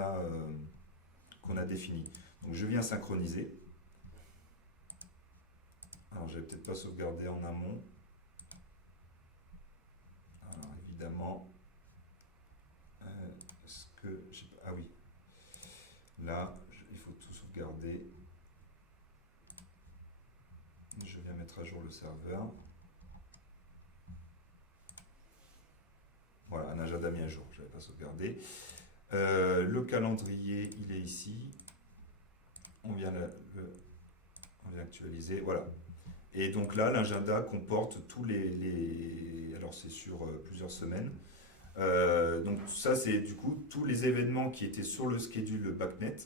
a défini. Donc je viens synchroniser. Alors, je vais peut-être pas sauvegarder en amont. Alors, évidemment, est-ce que. Ah oui. Là, il faut tout sauvegarder. Je viens mettre à jour le serveur. Voilà, un agenda mis à jour. Je n'avais pas sauvegardé. Le calendrier, il est ici. On vient actualiser. Voilà. Et donc là, l'agenda comporte tous alors c'est sur plusieurs semaines. Donc ça, c'est du coup tous les événements qui étaient sur le schedule BACnet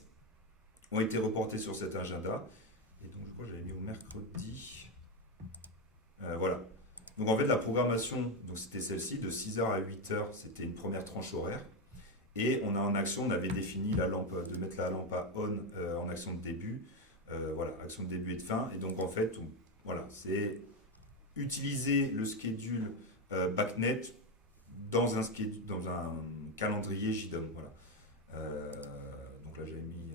ont été reportés sur cet agenda. Et donc je crois que j'avais mis au mercredi. Voilà. Donc en fait, la programmation, donc c'était celle-ci, de 6h à 8h, c'était une première tranche horaire. Et on a en action, on avait défini de mettre la lampe à on en action de début. Voilà, action de début et de fin. Et donc en fait, voilà, c'est utiliser le schedule BACnet dans un calendrier JDOM. Voilà. Donc là, j'avais mis.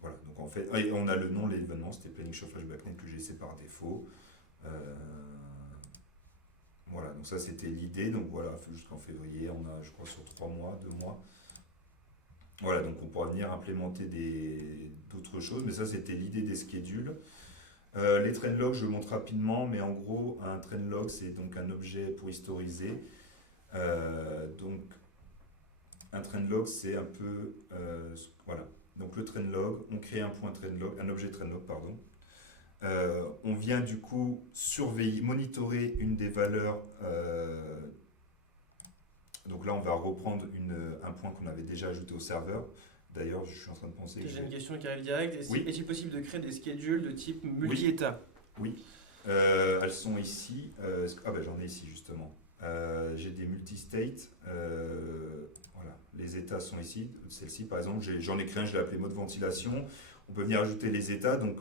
Voilà. Donc en fait, et on a le nom de l'événement, c'était Planning Chauffage BACnet que j'ai laissé par défaut. Voilà, donc ça c'était l'idée. Donc voilà, jusqu'en février, on a, je crois, sur 3 mois, 2 mois. Voilà, donc on pourra venir implémenter d'autres choses, mais ça c'était l'idée des schedules. Les train logs, je le montre rapidement, mais en gros, un train log, c'est donc un objet pour historiser. Donc, un train log, c'est un peu. Voilà. Donc, le train log, on crée un point train log, un objet train log, pardon. On vient du coup surveiller, monitorer une des valeurs. Donc là, on va reprendre un point qu'on avait déjà ajouté au serveur. D'ailleurs, je suis en train de penser. J'ai une question qui arrive direct. Oui. Est-il possible de créer des schedules de type multi-état? Oui. Elles sont ici. J'en ai ici justement. J'ai des multi-states. Voilà. Les états sont ici. Celle-ci, par exemple, j'en ai créé un, je l'ai appelé mode ventilation. On peut venir ajouter les états. Donc,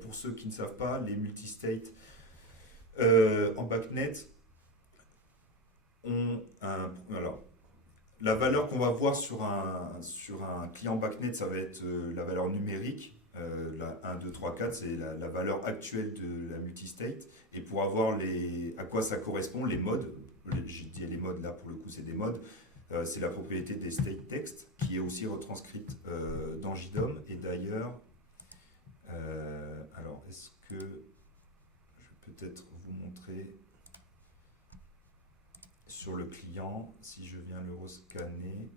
pour ceux qui ne savent pas, les multi-states en BACnet ont alors, la valeur qu'on va voir sur un client BACnet, ça va être la valeur numérique. La 1, 2, 3, 4, c'est la valeur actuelle de la multistate. Et pour avoir à quoi ça correspond, les modes, j'ai dit les modes là pour le coup, c'est des modes. C'est la propriété des state text qui est aussi retranscrite dans JDOM. Et d'ailleurs, alors est-ce que je vais peut-être vous montrer sur le client, si je viens le rescanner.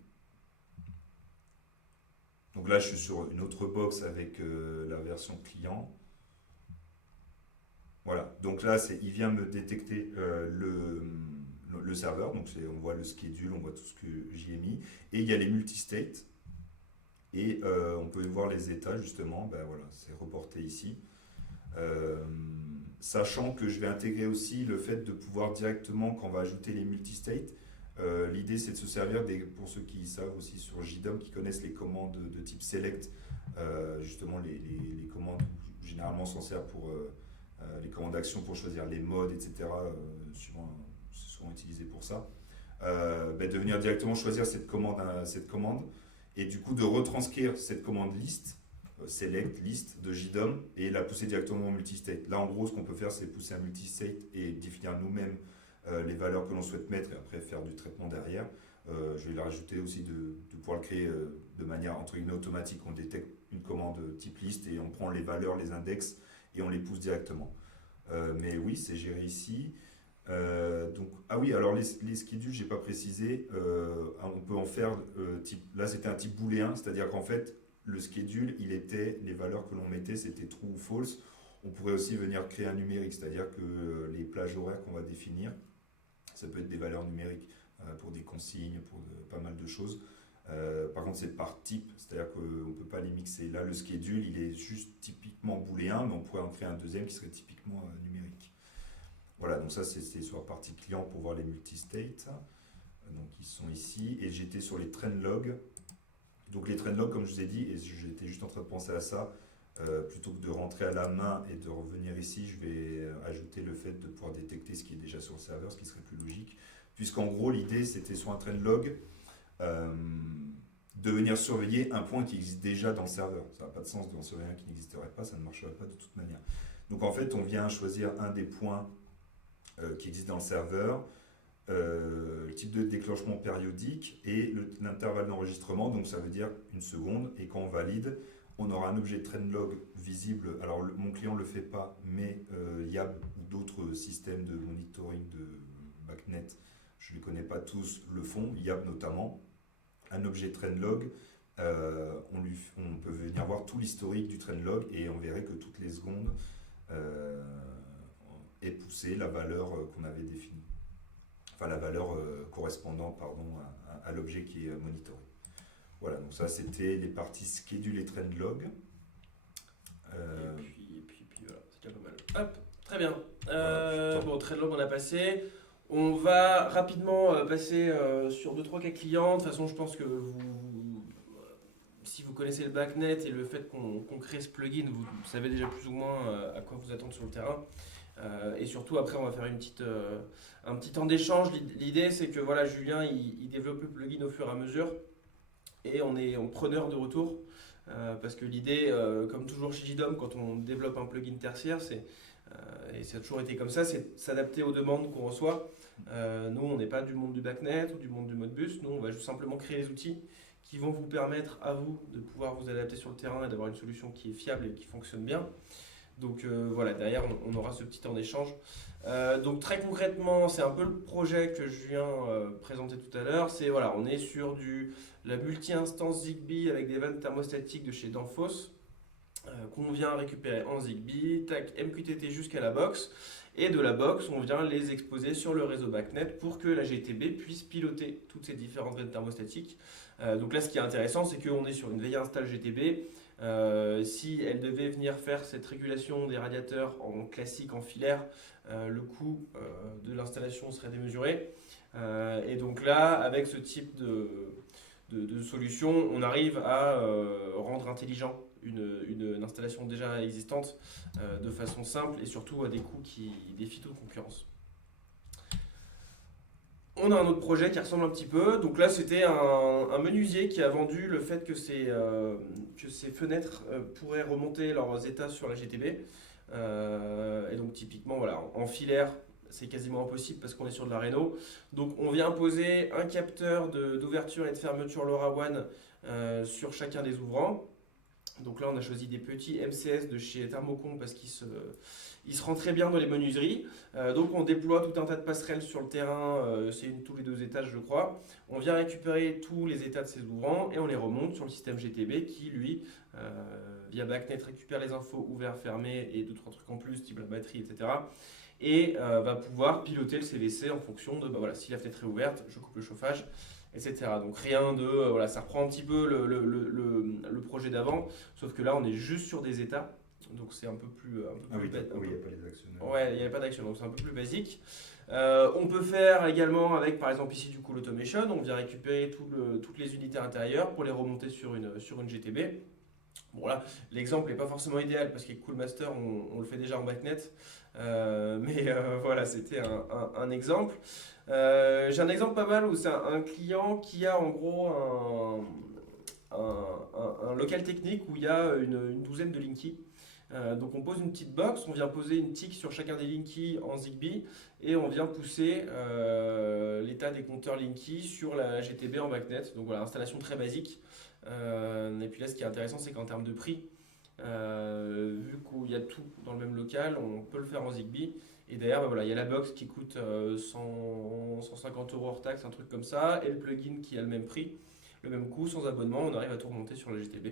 Donc là, je suis sur une autre box avec la version client. Voilà, donc là, il vient me détecter le serveur. Donc on voit le schedule, on voit tout ce que j'y ai mis. Et il y a les multistates. Et on peut voir les états, justement. Ben voilà, c'est reporté ici. Sachant que je vais intégrer aussi le fait de pouvoir directement, quand on va ajouter les multistates, l'idée c'est de se servir, pour ceux qui savent aussi sur JDOM, qui connaissent les commandes de type select, justement les commandes généralement s'en sert pour les commandes d'action pour choisir les modes, etc. C'est souvent utilisé pour ça. De venir directement choisir cette commande et du coup de retranscrire cette commande list select, list de JDOM et la pousser directement en multistate. Là, en gros, ce qu'on peut faire, c'est pousser un multistate et définir nous-mêmes les valeurs que l'on souhaite mettre et après faire du traitement derrière. Je vais le rajouter aussi de pouvoir le créer de manière entre guillemets automatique. On détecte une commande type list et on prend les valeurs, les index et on les pousse directement. Mais oui, c'est géré ici. Ah oui, alors les schedules, j'ai pas précisé. On peut en faire là, c'était un type booléen, c'est-à-dire qu'en fait, le schedule, les valeurs que l'on mettait, c'était true ou false. On pourrait aussi venir créer un numérique, c'est-à-dire que les plages horaires qu'on va définir, ça peut être des valeurs numériques pour des consignes, pour pas mal de choses. Par contre, c'est par type, c'est-à-dire qu'on ne peut pas les mixer. Là, le schedule, il est juste typiquement booléen, mais on pourrait en créer un deuxième qui serait typiquement numérique. Voilà, donc ça, c'est sur la partie client pour voir les multistates. Donc, ils sont ici. Et j'étais sur les trend logs. Donc les trend logs, comme je vous ai dit, et j'étais juste en train de penser à ça, plutôt que de rentrer à la main et de revenir ici, je vais ajouter le fait de pouvoir détecter ce qui est déjà sur le serveur, ce qui serait plus logique. Puisqu'en gros, l'idée, c'était sur un trend log, de venir surveiller un point qui existe déjà dans le serveur. Ça n'a pas de sens d'en surveiller un qui n'existerait pas, ça ne marcherait pas de toute manière. Donc en fait, on vient choisir un des points qui existent dans le serveur, le type de déclenchement périodique et l'intervalle d'enregistrement, donc ça veut dire une seconde, et quand on valide, on aura un objet trendlog visible. Alors mon client ne le fait pas, mais YAB ou d'autres systèmes de monitoring de BACnet, je ne les connais pas tous, le font, YAB notamment. Un objet trendlog, on peut venir voir tout l'historique du trendlog et on verrait que toutes les secondes est poussée la valeur qu'on avait définie. Enfin, la valeur correspondant à l'objet qui est monitoré. Voilà, donc ça c'était les parties schedule et trendlog. Et puis voilà, c'est déjà pas mal. Hop, très bien. Voilà, bon, trendlog on a passé. On va rapidement passer sur 2-3 cas clients. De toute façon, je pense que si vous connaissez le BACnet et le fait qu'on crée ce plugin, vous savez déjà plus ou moins à quoi vous attendre sur le terrain. Et surtout, après, on va faire un petit temps d'échange. L'idée, c'est que voilà, Julien, il développe le plugin au fur et à mesure. Et on est en preneur de retour. Parce que l'idée, comme toujours chez JDOM, quand on développe un plugin tertiaire, et ça a toujours été comme ça, c'est s'adapter aux demandes qu'on reçoit. Nous, on n'est pas du monde du BACnet ou du monde du Modbus. Nous, on va juste simplement créer les outils qui vont vous permettre à vous de pouvoir vous adapter sur le terrain et d'avoir une solution qui est fiable et qui fonctionne bien. Donc voilà, derrière, on aura ce petit temps d'échange. Donc très concrètement, c'est un peu le projet que Julien présentait tout à l'heure. C'est voilà, on est sur la multi-instance Zigbee avec des vannes thermostatiques de chez Danfoss qu'on vient récupérer en Zigbee, tac, MQTT jusqu'à la box. Et de la box, on vient les exposer sur le réseau BACnet pour que la GTB puisse piloter toutes ces différentes vannes thermostatiques. Donc là, ce qui est intéressant, c'est qu'on est sur une vieille install GTB. Si elle devait venir faire cette régulation des radiateurs en classique, en filaire, le coût de l'installation serait démesuré. Et donc là, avec ce type de solution, on arrive à rendre intelligent une installation déjà existante de façon simple et surtout à des coûts qui défient toute concurrence. On a un autre projet qui ressemble un petit peu. Donc là, c'était un menuisier qui a vendu le fait que ces fenêtres pourraient remonter leurs états sur la GTB. Et donc typiquement, voilà, en filaire, c'est quasiment impossible parce qu'on est sur de la réno. Donc on vient poser un capteur d'ouverture et de fermeture LoRaWAN sur chacun des ouvrants. Donc là, on a choisi des petits MCS de chez Thermocom parce qu'ils se rendent très bien dans les menuiseries. Donc on déploie tout un tas de passerelles sur le terrain, c'est une tous les 2 étages je crois. On vient récupérer tous les états de ces ouvrants et on les remonte sur le système GTB qui lui, via BACnet, récupère les infos ouverts, fermés et 2-3 trucs en plus, type la batterie, etc. Et va pouvoir piloter le CVC en fonction de, bah voilà, si la fenêtre est ouverte, je coupe le chauffage, etc. Donc rien de, voilà, ça reprend un petit peu le projet d'avant, sauf que là on est juste sur des états, donc c'est un peu plus... oui, il n'y a pas les actionnaires. Ouais, il n'y avait pas d'action, donc c'est un peu plus basique. On peut faire également avec, par exemple ici du Cool Automation, on vient récupérer toutes les unités intérieures pour les remonter sur une GTB. Bon là, l'exemple n'est pas forcément idéal parce qu'avec Coolmaster, on le fait déjà en BACnet. Mais voilà, c'était un exemple. J'ai un exemple pas mal où c'est un client qui a en gros un local technique où il y a une douzaine de Linky. Donc on pose une petite box, on vient poser une TIC sur chacun des Linky en Zigbee et on vient pousser l'état des compteurs Linky sur la GTB en BACnet. Donc voilà, installation très basique. Et puis là, ce qui est intéressant, c'est qu'en termes de prix, vu qu'il y a tout dans le même local, on peut le faire en Zigbee. Et derrière, bah voilà, il y a la box qui coûte 150 € hors taxe, un truc comme ça, et le plugin qui a le même prix, le même coût, sans abonnement, on arrive à tout remonter sur la GTB.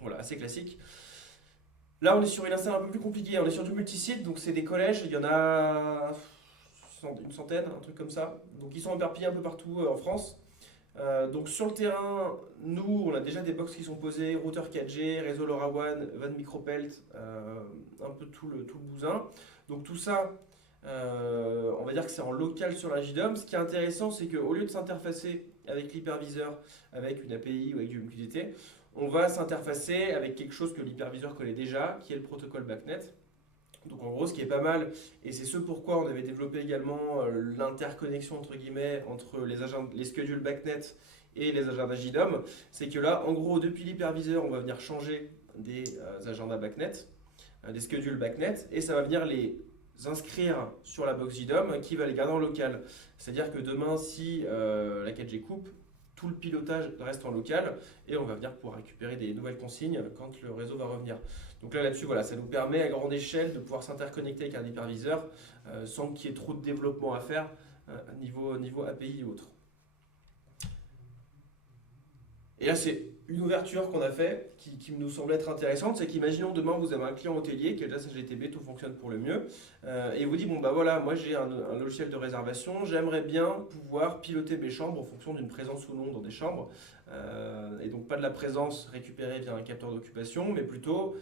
Voilà, assez classique. Là, on est sur une installation un peu plus compliquée, on est sur du multisite, donc c'est des collèges, il y en a une centaine, un truc comme ça. Donc ils sont éparpillés un peu partout en France. Donc sur le terrain, nous, on a déjà des box qui sont posées, routeur 4G, réseau LoRaWAN, van micropelt, un peu tout le bousin. Donc tout ça, on va dire que c'est en local sur la JDOM. Ce qui est intéressant, c'est qu'au lieu de s'interfacer avec l'hyperviseur, avec une API ou avec du MQTT, on va s'interfacer avec quelque chose que l'hyperviseur connaît déjà, qui est le protocole BACnet. Donc en gros, ce qui est pas mal, et c'est ce pourquoi on avait développé également l'interconnexion entre guillemets entre les schedules BACnet et les agendas JDOM, c'est que là, en gros, depuis l'hyperviseur, on va venir changer des agendas BACnet, des schedules BACnet, et ça va venir les inscrire sur la box JDOM qui va les garder en local. C'est-à-dire que demain, si la 4G coupe, tout le pilotage reste en local et on va venir pouvoir récupérer des nouvelles consignes quand le réseau va revenir. Donc là-dessus, voilà, ça nous permet à grande échelle de pouvoir s'interconnecter avec un hyperviseur sans qu'il y ait trop de développement à faire niveau API ou autre. Et là, c'est une ouverture qu'on a fait qui nous semble être intéressante, c'est qu'imaginons demain vous avez un client hôtelier qui a déjà sa GTB, tout fonctionne pour le mieux, et il vous dit bon bah voilà, moi j'ai un logiciel de réservation, j'aimerais bien pouvoir piloter mes chambres en fonction d'une présence ou non dans des chambres, et donc pas de la présence récupérée via un capteur d'occupation, mais plutôt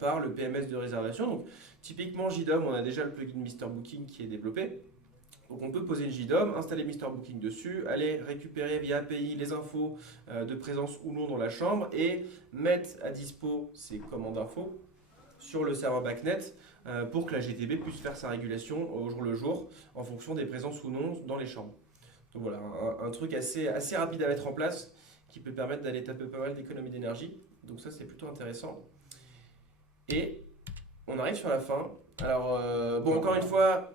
par le PMS de réservation. Donc typiquement JDOM, on a déjà le plugin Mr Booking qui est développé. Donc on peut poser une JDOM, installer Mr Booking dessus, aller récupérer via API les infos de présence ou non dans la chambre et mettre à dispo ces commandes infos sur le serveur BACnet pour que la GTB puisse faire sa régulation au jour le jour en fonction des présences ou non dans les chambres. Donc voilà, un truc assez rapide à mettre en place qui peut permettre d'aller taper pas mal d'économies d'énergie. Donc ça c'est plutôt intéressant. Et on arrive sur la fin. Alors bon, encore une fois,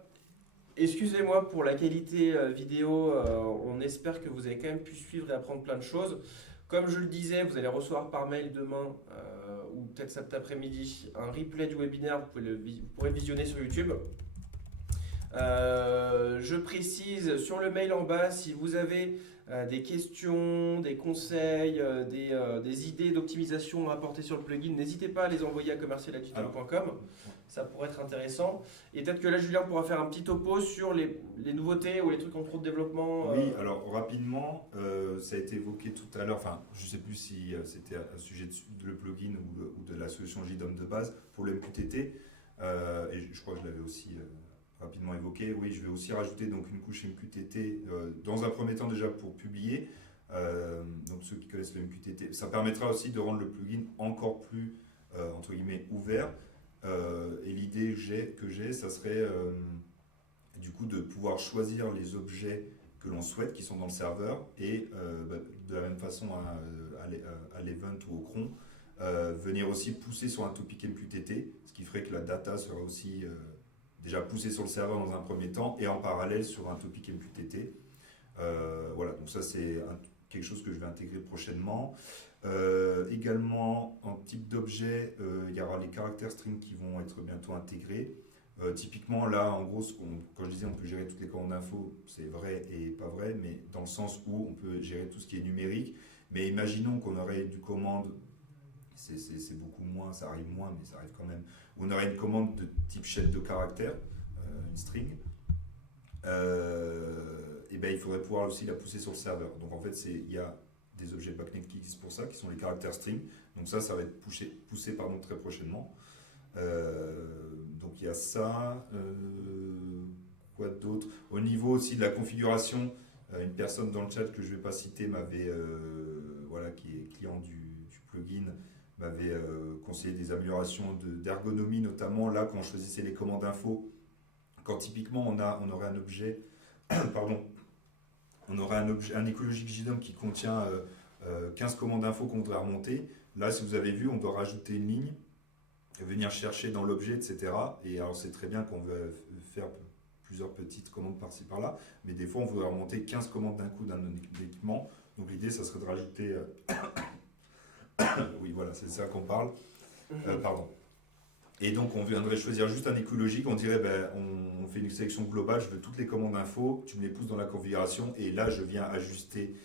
excusez-moi pour la qualité vidéo, on espère que vous avez quand même pu suivre et apprendre plein de choses. Comme je le disais, vous allez recevoir par mail demain ou peut-être cet après-midi un replay du webinaire, vous pourrez le visionner sur YouTube. Je précise sur le mail en bas, si vous avez des questions, des conseils, des idées d'optimisation à apporter sur le plugin, n'hésitez pas à les envoyer à commercial@digital.com. Ça pourrait être intéressant. Et peut-être que là, Julien pourra faire un petit topo sur les nouveautés ou les trucs en cours de développement. Oui, alors rapidement, ça a été évoqué tout à l'heure, enfin, je ne sais plus si c'était un sujet de le plugin ou de la solution JDOM de base pour le MQTT. Et je crois que je l'avais aussi rapidement évoqué. Oui, je vais aussi rajouter donc une couche MQTT dans un premier temps déjà pour publier. Donc ceux qui connaissent le MQTT, ça permettra aussi de rendre le plugin encore plus entre guillemets ouvert. Et l'idée que j'ai, ça serait du coup de pouvoir choisir les objets que l'on souhaite, qui sont dans le serveur, et de la même façon à l'event ou au cron, venir aussi pousser sur un topic MQTT, ce qui ferait que la data sera aussi déjà poussée sur le serveur dans un premier temps, et en parallèle sur un topic MQTT. Voilà, donc ça c'est quelque chose que je vais intégrer prochainement. Également, en type d'objet, il y aura les caractères string qui vont être bientôt intégrés. Typiquement, là, en gros, quand je disais on peut gérer toutes les commandes d'info, c'est vrai et pas vrai, mais dans le sens où on peut gérer tout ce qui est numérique. Mais imaginons qu'on aurait une commande, c'est beaucoup moins, ça arrive moins, mais ça arrive quand même. On aurait une commande de type chaîne de caractères, une string. Et ben, il faudrait pouvoir aussi la pousser sur le serveur. Donc en fait, il y a des objets Backnet qui existent pour ça, qui sont les caractères string. Donc ça va être poussé très prochainement. Donc il y a ça. Quoi d'autre? Au niveau aussi de la configuration, une personne dans le chat que je ne vais pas citer voilà, qui est client du plugin, m'avait conseillé des améliorations d'ergonomie, notamment là quand on choisissait les commandes info. Quand typiquement on aurait un objet, pardon, on aurait un écologique JDOM qui contient 15 commandes info qu'on voudrait remonter. Là, si vous avez vu, on doit rajouter une ligne, venir chercher dans l'objet, etc. Et alors, c'est très bien qu'on veut faire plusieurs petites commandes par-ci par-là, mais des fois, on voudrait remonter 15 commandes d'un coup d'un équipement. Donc, l'idée, ça serait de rajouter. Oui, voilà, c'est ça qu'on parle. Pardon. Et donc, on viendrait choisir juste un écologique. On dirait, on fait une sélection globale, je veux toutes les commandes info, tu me les pousses dans la configuration, et là, je viens ajuster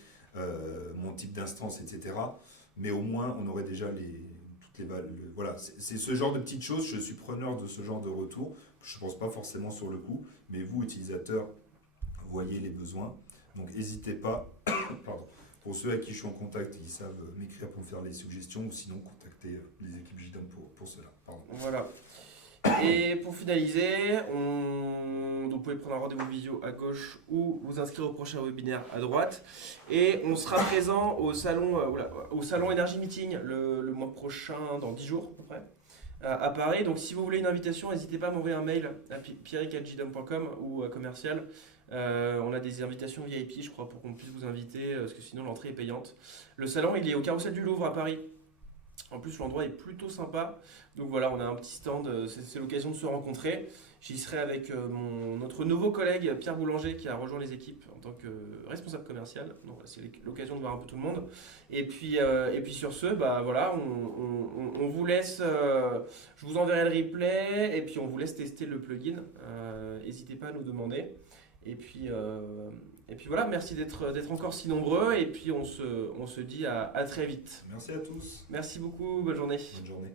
mon type d'instance, etc. Mais au moins, on aurait déjà toutes les valeurs. Voilà, c'est ce genre de petites choses. Je suis preneur de ce genre de retour. Je ne pense pas forcément sur le coup, mais vous, utilisateurs, voyez les besoins. Donc, n'hésitez pas. Pardon. Pour ceux à qui je suis en contact, ils savent m'écrire pour me faire les suggestions, ou sinon contacter les équipes JDOM pour cela. Pardon. Voilà. Et pour finaliser, vous pouvez prendre un rendez-vous visio à gauche ou vous inscrire au prochain webinaire à droite. Et on sera présent au salon Energy Meeting le mois prochain, dans 10 jours à peu près, à Paris. Donc si vous voulez une invitation, n'hésitez pas à m'envoyer un mail à pierrick@jdom.com ou à commercial. On a des invitations VIP, je crois, pour qu'on puisse vous inviter, parce que sinon l'entrée est payante. Le salon, il est au Carrousel du Louvre à Paris. En plus, l'endroit est plutôt sympa. Donc voilà, on a un petit stand, c'est l'occasion de se rencontrer. J'y serai avec notre nouveau collègue Pierre Boulanger qui a rejoint les équipes en tant que responsable commercial. Donc voilà, c'est l'occasion de voir un peu tout le monde. Et puis sur ce, voilà, on vous laisse, je vous enverrai le replay et puis on vous laisse tester le plugin. N'hésitez pas à nous demander. Et puis voilà, merci d'être encore si nombreux et puis on se dit à très vite. Merci à tous. Merci beaucoup, bonne journée. Bonne journée.